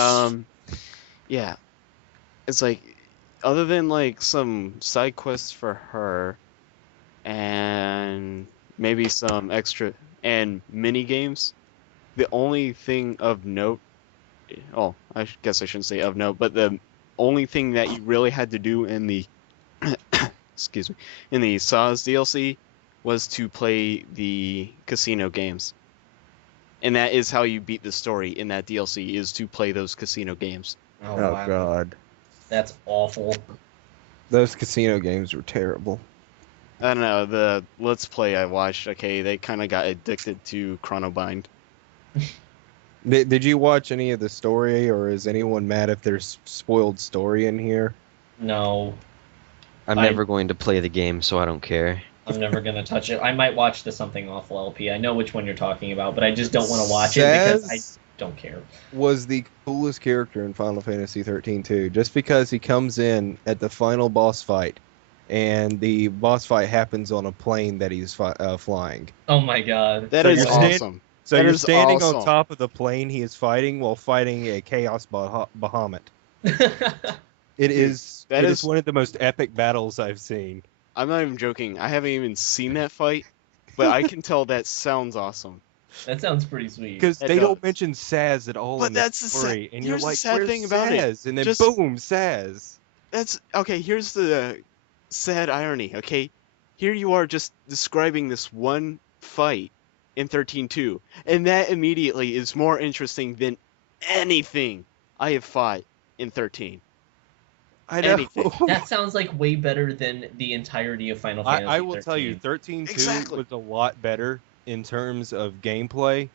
yeah. It's like, other than, like, some side quests for her, and maybe some extra, and mini games, the only thing of note, oh, guess I shouldn't say of note, but the only thing that you really had to do in the excuse me, in the Saws DLC was to play the casino games. And that is how you beat the story in that DLC, is to play those casino games. Oh, wow. God. That's awful. Those casino games were terrible. I don't know, the Let's Play I watched, okay, they kind of got addicted to Chronobind. Did you watch any of the story, or is anyone mad if there's spoiled story in here? No, I'm never going to play the game, so I don't care. I'm never gonna touch it. I might watch the Something Awful LP. I know which one you're talking about, but I just don't want to watch it because I don't care. Was the coolest character in Final Fantasy 13 too, just because he comes in at the final boss fight, and the boss fight happens on a plane that he's flying. Oh my god. That So is you're stand- awesome. So That you're is standing awesome. on top of the plane he is fighting while fighting a Chaos Bahamut. It is that it is- is one of the most epic battles I've seen. I'm not even joking. I haven't even seen that fight, but I can tell that sounds awesome. That sounds pretty sweet. Because It they don't does. mention Saz at all But in the that's the story, and you're here's the like, sad "Where's thing about it. Saz?" And then Just- boom, Saz. That's okay. Here's the sad irony. Okay, here you are just describing this one fight in 13.2, and that immediately is more interesting than anything I have fought in 13. I know. Anything. That sounds like way better than the entirety of Final Fantasy. I will tell you, 13. 13.2 Exactly. was a lot better in terms of gameplay.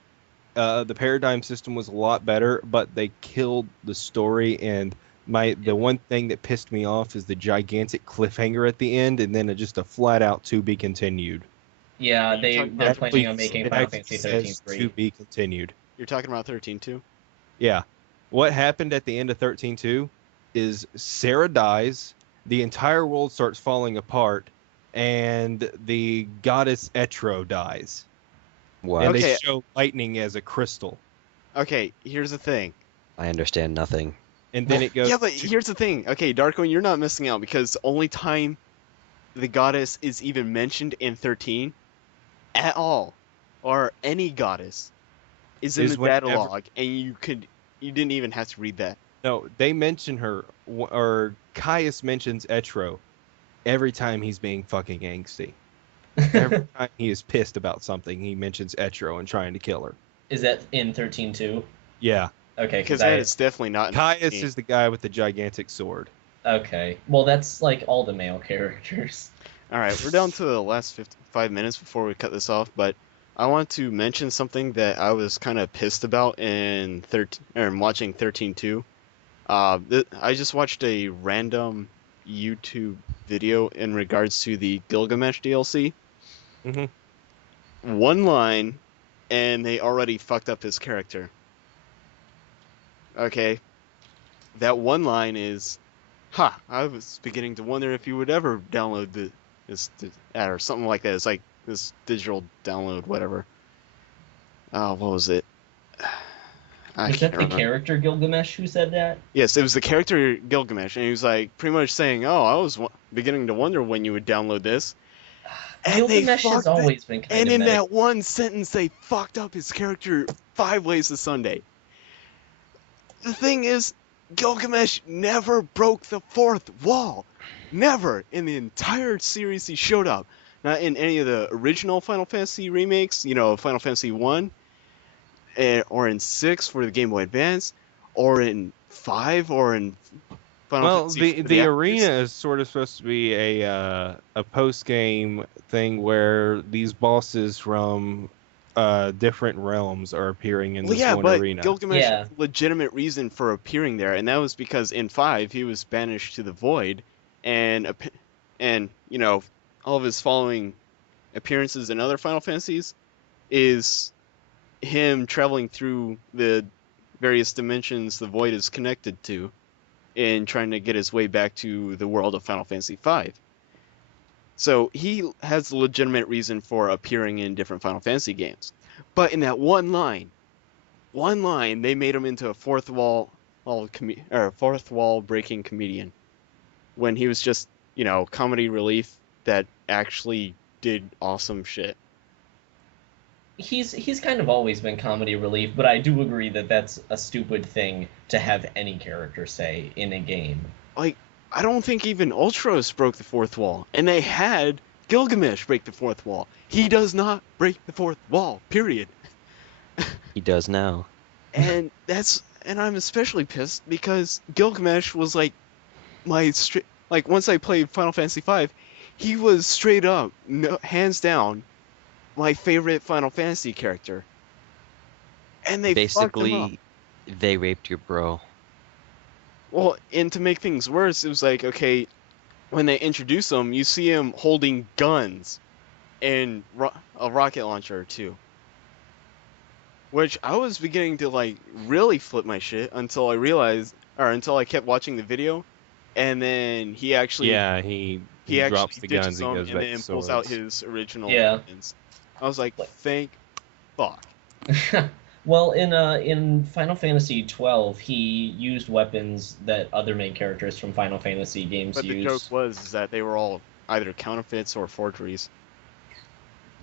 The paradigm system was a lot better, but they killed the story. And the one thing that pissed me off is the gigantic cliffhanger at the end, and then just a flat out to be continued. Yeah, they're planning on making It Final actually Fantasy says 13 to 3. be continued. You're talking about 13.2? Yeah. What happened at the end of 13.2 is Sarah dies, the entire world starts falling apart, and the goddess Etro dies. What? And Okay. they show lightning as a crystal. Okay, here's the thing. I understand nothing. And then it goes Yeah, but to- here's the thing. Okay, Darkwing, you're not missing out, because the only time the goddess is even mentioned in 13 at all, or any goddess, is in Is the whenever- data log, and you didn't even have to read that. No, they mention her, or Caius mentions Etro every time he's being fucking angsty. Every time he is pissed about something, he mentions Etro and trying to kill her. Is that in 13.2? Yeah. Okay, Because because that is definitely not in Caius 13. is the guy with the gigantic sword. Okay. Well, that's like all the male characters. Alright, we're down to the last 5 minutes before we cut this off, but I want to mention something that I was kind of pissed about in watching 13.2. I just watched a random YouTube video in regards to the Gilgamesh DLC. Mhm. One line, and they already fucked up his character. Okay. That one line is, I was beginning to wonder if you would ever download this ad or something like that. It's like this digital download, whatever. What was it? I Was can't that the remember. character Gilgamesh who said that? Yes, it was the character Gilgamesh, and he was like pretty much saying, "Oh, I was beginning to wonder when you would download this." And they Gilgamesh has fucked it. always been kind And of in meta. that one sentence, they fucked up his character 5 ways to Sunday. The thing is, Gilgamesh never broke the fourth wall. Never in the entire series he showed up. Not in any of the original Final Fantasy remakes, Final Fantasy 1, or in 6 for the Game Boy Advance, or in 5, or in Final Well, Fantasy for the Actors. arena is sort of supposed to be a post game thing where these bosses from different realms are appearing in Well, this yeah, one but arena. Gilgamesh Yeah. had a legitimate reason for appearing there, and that was because in 5 he was banished to the Void, and all of his following appearances in other Final Fantasies is him traveling through the various dimensions the Void is connected to, and trying to get his way back to the world of Final Fantasy V. So he has a legitimate reason for appearing in different Final Fantasy games. But in that one line, they made him into a fourth wall breaking comedian, when he was just, comedy relief that actually did awesome shit. he's kind of always been comedy relief, but I do agree that that's a stupid thing to have any character say in a game. Like, I don't think even Ultros broke the fourth wall, and they had Gilgamesh break the fourth wall. He does not break the fourth wall, period. He does now. And I'm especially pissed because Gilgamesh was like like once I played Final Fantasy V, he was straight up, no, hands down, my favorite Final Fantasy character. And they fucked him up. Basically, they raped your bro. Well, and to make things worse, it was like, okay, when they introduce him, you see him holding guns and a rocket launcher or two. Which I was beginning to like really flip my shit until I realized, or until I kept watching the video, and then he actually he actually drops the ditches guns them and goes and back then to pulls out swords. his original Yeah. weapons. I was like, thank fuck. Well, in Final Fantasy 12, he used weapons that other main characters from Final Fantasy games But the use. joke was is that they were all either counterfeits or forgeries.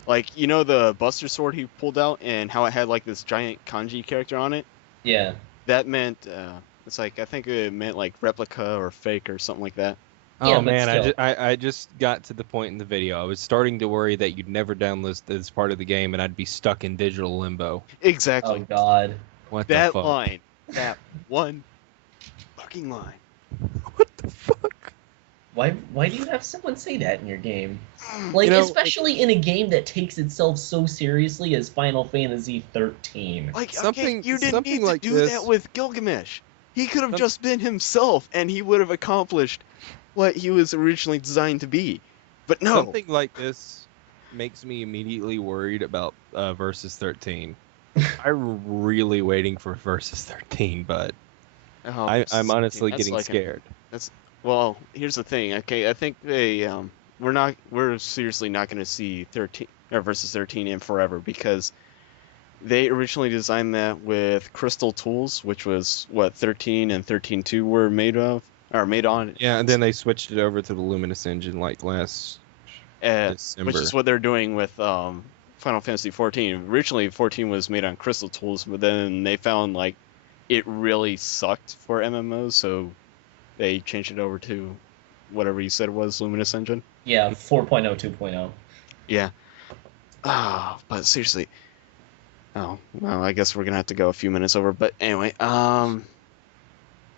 Like, you know the Buster Sword he pulled out and how it had like this giant kanji character on it? Yeah. That meant, it's like, I think it meant like replica or fake or something like that. Yeah, Oh but man, still. I just got to the point in the video. I was starting to worry that you'd never download this part of the game and I'd be stuck in digital limbo. Exactly. Oh God. What That the fuck? line. That one fucking line. What the fuck? Why do you have someone say that in your game? Like, You know, especially in a game that takes itself so seriously as Final Fantasy 13. Like, okay, Something- you didn't something need to like do this- that with Gilgamesh. He could have Some- just been himself, and he would have accomplished what he was originally designed to be. But no. Something like this makes me immediately worried about Versus 13. I'm really waiting for Versus 13, but Oh, I'm honestly that's getting like scared. Well, here's the thing. Okay, I think we're seriously not going to see 13 or Versus 13 in forever because they originally designed that with Crystal Tools, which was what 13 and 13.2 were made on. Yeah, and then they switched it over to the Luminous engine like last December. Which is what they're doing with Final Fantasy 14. Originally, 14 was made on Crystal Tools, but then they found like it really sucked for MMOs, so they changed it over to whatever you said was Luminous Engine. Yeah, 4.0, 2.0. Yeah. But seriously. Oh, well, I guess we're gonna have to go a few minutes over. But anyway,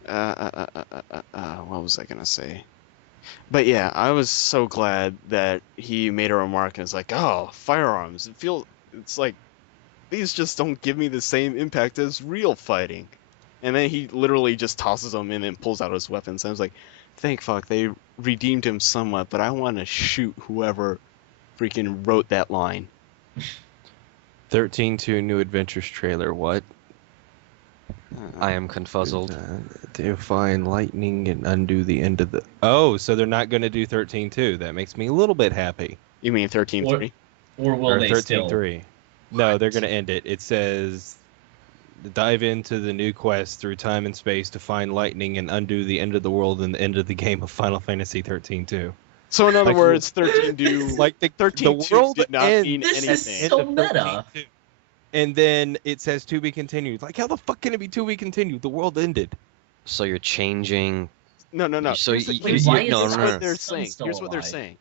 what was I gonna say? But yeah, I was so glad that he made a remark and it's like, oh, firearms. It's like these just don't give me the same impact as real fighting. And then he literally just tosses them in and pulls out his weapons. I was like, thank fuck, they redeemed him somewhat, but I want to shoot whoever freaking wrote that line. 13.2 New Adventures trailer. What? I am confuzzled. Define lightning and undo the end of the. Oh, so they're not going to do 13.2. That makes me a little bit happy. You mean 13.3? Or will Or they still? 13.3. No, they're going to end it. It says dive into the new quest through time and space to find lightning and undo the end of the world and the end of the game of Final Fantasy 13.2. So in other Like- words, 13 do Like the 13.2 world did not ends mean This is anything. so end of meta. 13.2. And then it says to be continued. Like, how the fuck can it be to be continued? The world ended. So you're changing. No. So Here's the- you- here's you- what- no, here's no, what no. they're Son's saying. still Here's what they're alive. saying.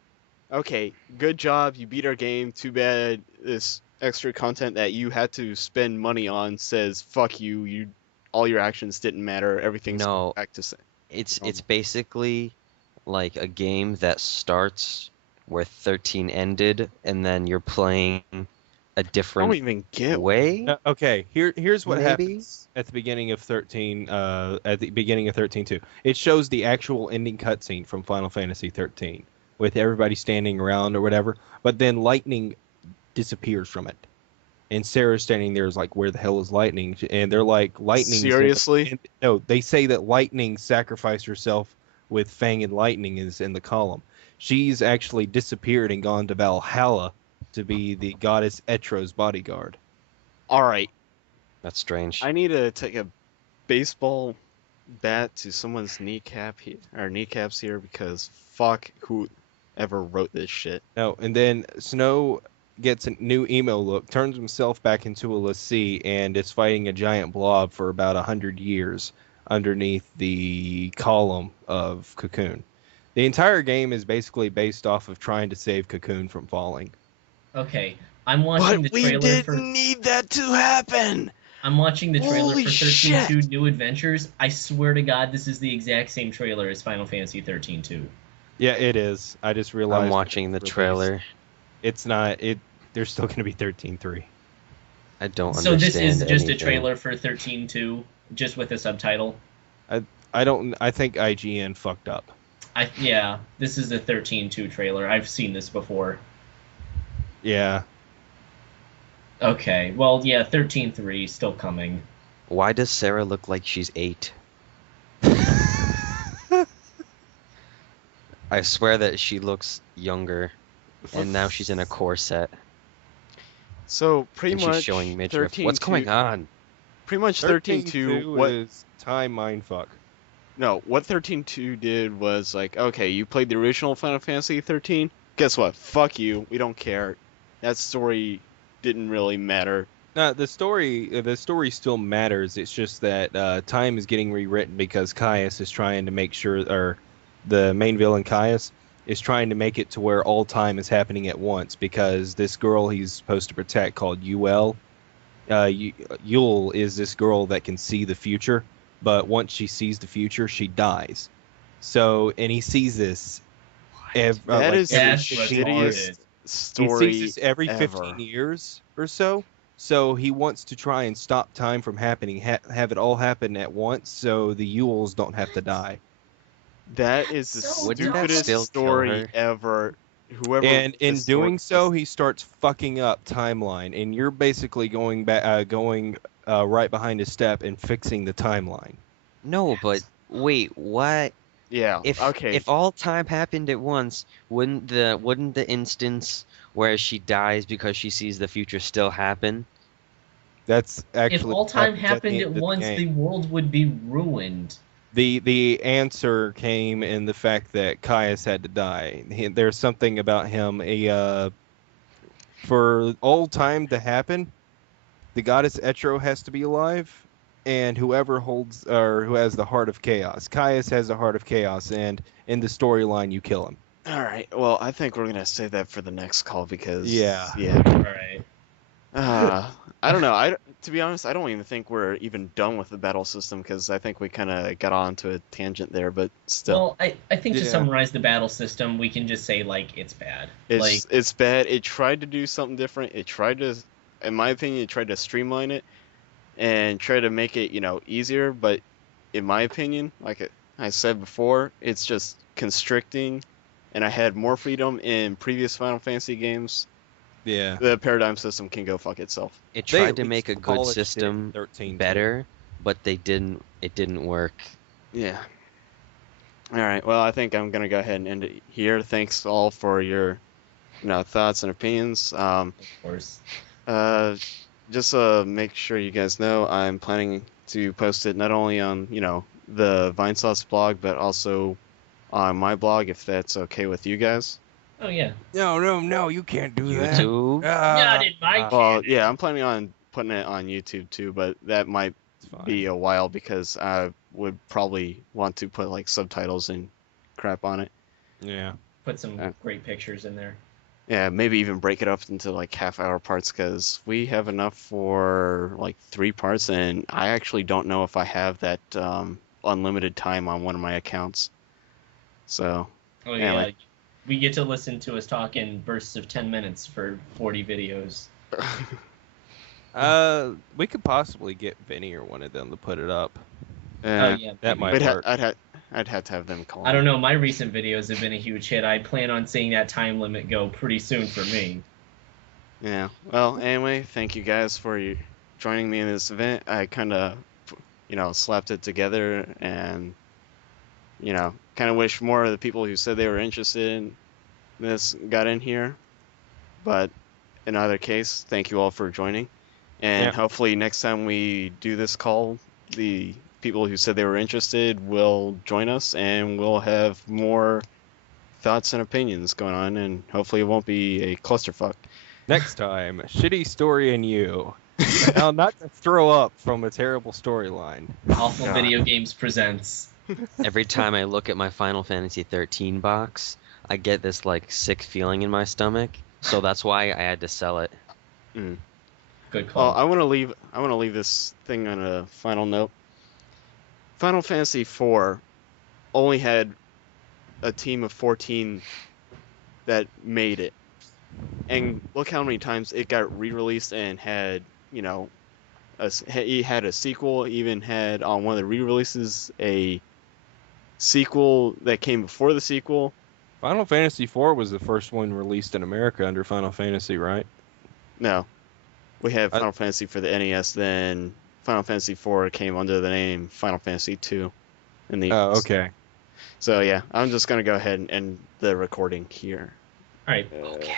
Okay, good job. You beat our game. Too bad this extra content that you had to spend money on says fuck you. All your actions didn't matter. Everything's No. back to same. It's basically like a game that starts where 13 ended, and then you're playing a I don't different even get way. Okay, here's what Maybe? happens at the beginning of 13. At the beginning of 13.2, it shows the actual ending cutscene from Final Fantasy 13 with everybody standing around or whatever. But then lightning disappears from it, and Sarah's standing there is like, "Where the hell is lightning?" And they're like, "Lightning." Seriously? No, they say that lightning sacrificed herself with Fang and Lightning is in the column. She's actually disappeared and gone to Valhalla to be the goddess Etro's bodyguard. All right. That's strange. I need to take a baseball bat to someone's kneecaps here because fuck whoever wrote this shit. No, and then Snow gets a new emo look, turns himself back into a l'Cie, and is fighting a giant blob for about 100 years underneath the column of Cocoon. The entire game is basically based off of trying to save Cocoon from falling. Okay, I'm watching the But we trailer didn't for. need that to happen. I'm watching the trailer Holy for shit. 13.2 New Adventures. I swear to God, this is the exact same trailer as Final Fantasy 13.2. Yeah, it is. I just realized. I'm watching the trailer. It's not. There's still going to be 13.3. I don't So this understand is just anything. a trailer for 13.2, just with a subtitle. I don't. I think IGN fucked up. Yeah, this is a 13.2 trailer. I've seen this before. Yeah. Okay, well, yeah, 13.3 still coming. Why does Sarah look like she's 8? I swear that she looks younger, and now she's in a corset, So pretty and much she's showing midriff. 13.2 What's going on? Pretty much 13.2. What is time mindfuck. No, what 13.2 did was like, okay, you played the original Final Fantasy 13. Guess what? Fuck you. We don't care. That story didn't really matter. No, the story still matters. It's just that time is getting rewritten because Caius is trying to make sure, or the main villain Caius is trying to make it to where all time is happening at once because this girl he's supposed to protect called Yule, Yule is this girl that can see the future, but once she sees the future, she dies. So, and he sees this. That is the That's shittiest retarded. story He sees this every ever. 15 years or so. So he wants to try and stop time from happening, have it all happen at once, so the Yules don't have to die. That is the So Wouldn't that stupidest still kill story her? ever. Whoever And in this story doing so, was- he starts fucking up timeline, and you're basically going back, right behind his step and fixing the timeline. No, but wait, what? yeah, If okay. if all time happened at once, wouldn't the instance where she dies because she sees the future still happen? That's actually If all time happens happened the at end of the once, game. the world would be ruined. The answer came in the fact that Caius had to die. There's something about him. For all time to happen, the goddess Etro has to be alive, and whoever holds or who has the heart of chaos. Caius has the heart of chaos, and in the storyline, you kill him. All right. Well, I think we're gonna save that for the next call because Yeah. All right. I don't know. To be honest, I don't even think we're even done with the battle system because I think we kind of got onto a tangent there. But still, Well, I think to Yeah. summarize the battle system, we can just say, like, it's bad. it's bad. It tried to do something different. It tried to, in my opinion, it tried to streamline it and try to make it easier. But in my opinion, like I said before, it's just constricting. And I had more freedom in previous Final Fantasy games. Yeah. The paradigm system can go fuck itself. It They tried at to make a least good polished it in system 13 too. better, but they didn't. It didn't work. Yeah. All right. Well, I think I'm gonna go ahead and end it here. Thanks all for your, thoughts and opinions. Of course. Just make sure you guys know I'm planning to post it not only on the Vinesauce blog, but also on my blog if that's okay with you guys. Oh, yeah. No, you can't do that. YouTube. Not in my Well, yeah, I'm planning on putting it on YouTube too, but that might It's fine. be a while because I would probably want to put like subtitles and crap on it. Yeah. Put some Yeah. great pictures in there. Yeah, maybe even break it up into like half-hour parts because we have enough for like 3 parts, and I actually don't know if I have that unlimited time on one of my accounts. So, Oh, Yeah, yeah. like- We get to listen to us talk in bursts of 10 minutes for 40 videos. We could possibly get Vinny or one of them to put it up. Oh, yeah. That maybe. might I'd, ha- work. I'd have to have them call. I don't know. My recent videos have been a huge hit. I plan on seeing that time limit go pretty soon for me. Yeah. Well, anyway, thank you guys for joining me in this event. I kind of, slapped it together and, kind of wish more of the people who said they were interested in this got in here. But in either case, thank you all for joining. And Yeah. hopefully next time we do this call, the people who said they were interested will join us and we'll have more thoughts and opinions going on, and hopefully it won't be a clusterfuck. Next time, Shitty Story and You. Now, not to throw up from a terrible storyline. Awful God. Video Games presents. Every time I look at my Final Fantasy 13 box, I get this like sick feeling in my stomach. So that's why I had to sell it. Mm. Good Well, call. I want to leave this thing on a final note. Final Fantasy IV only had a team of 14 that made it, and look how many times it got re-released and had, you know, it had a sequel. Even had on one of the re-releases a sequel that came before the sequel. Final Fantasy IV was the first one released in America under Final Fantasy, right? No, we have I- Final Fantasy for the NES. Then Final Fantasy IV came under the name Final Fantasy II. In the Oh, okay. So yeah, I'm just gonna go ahead and end the recording here. All right. Okay.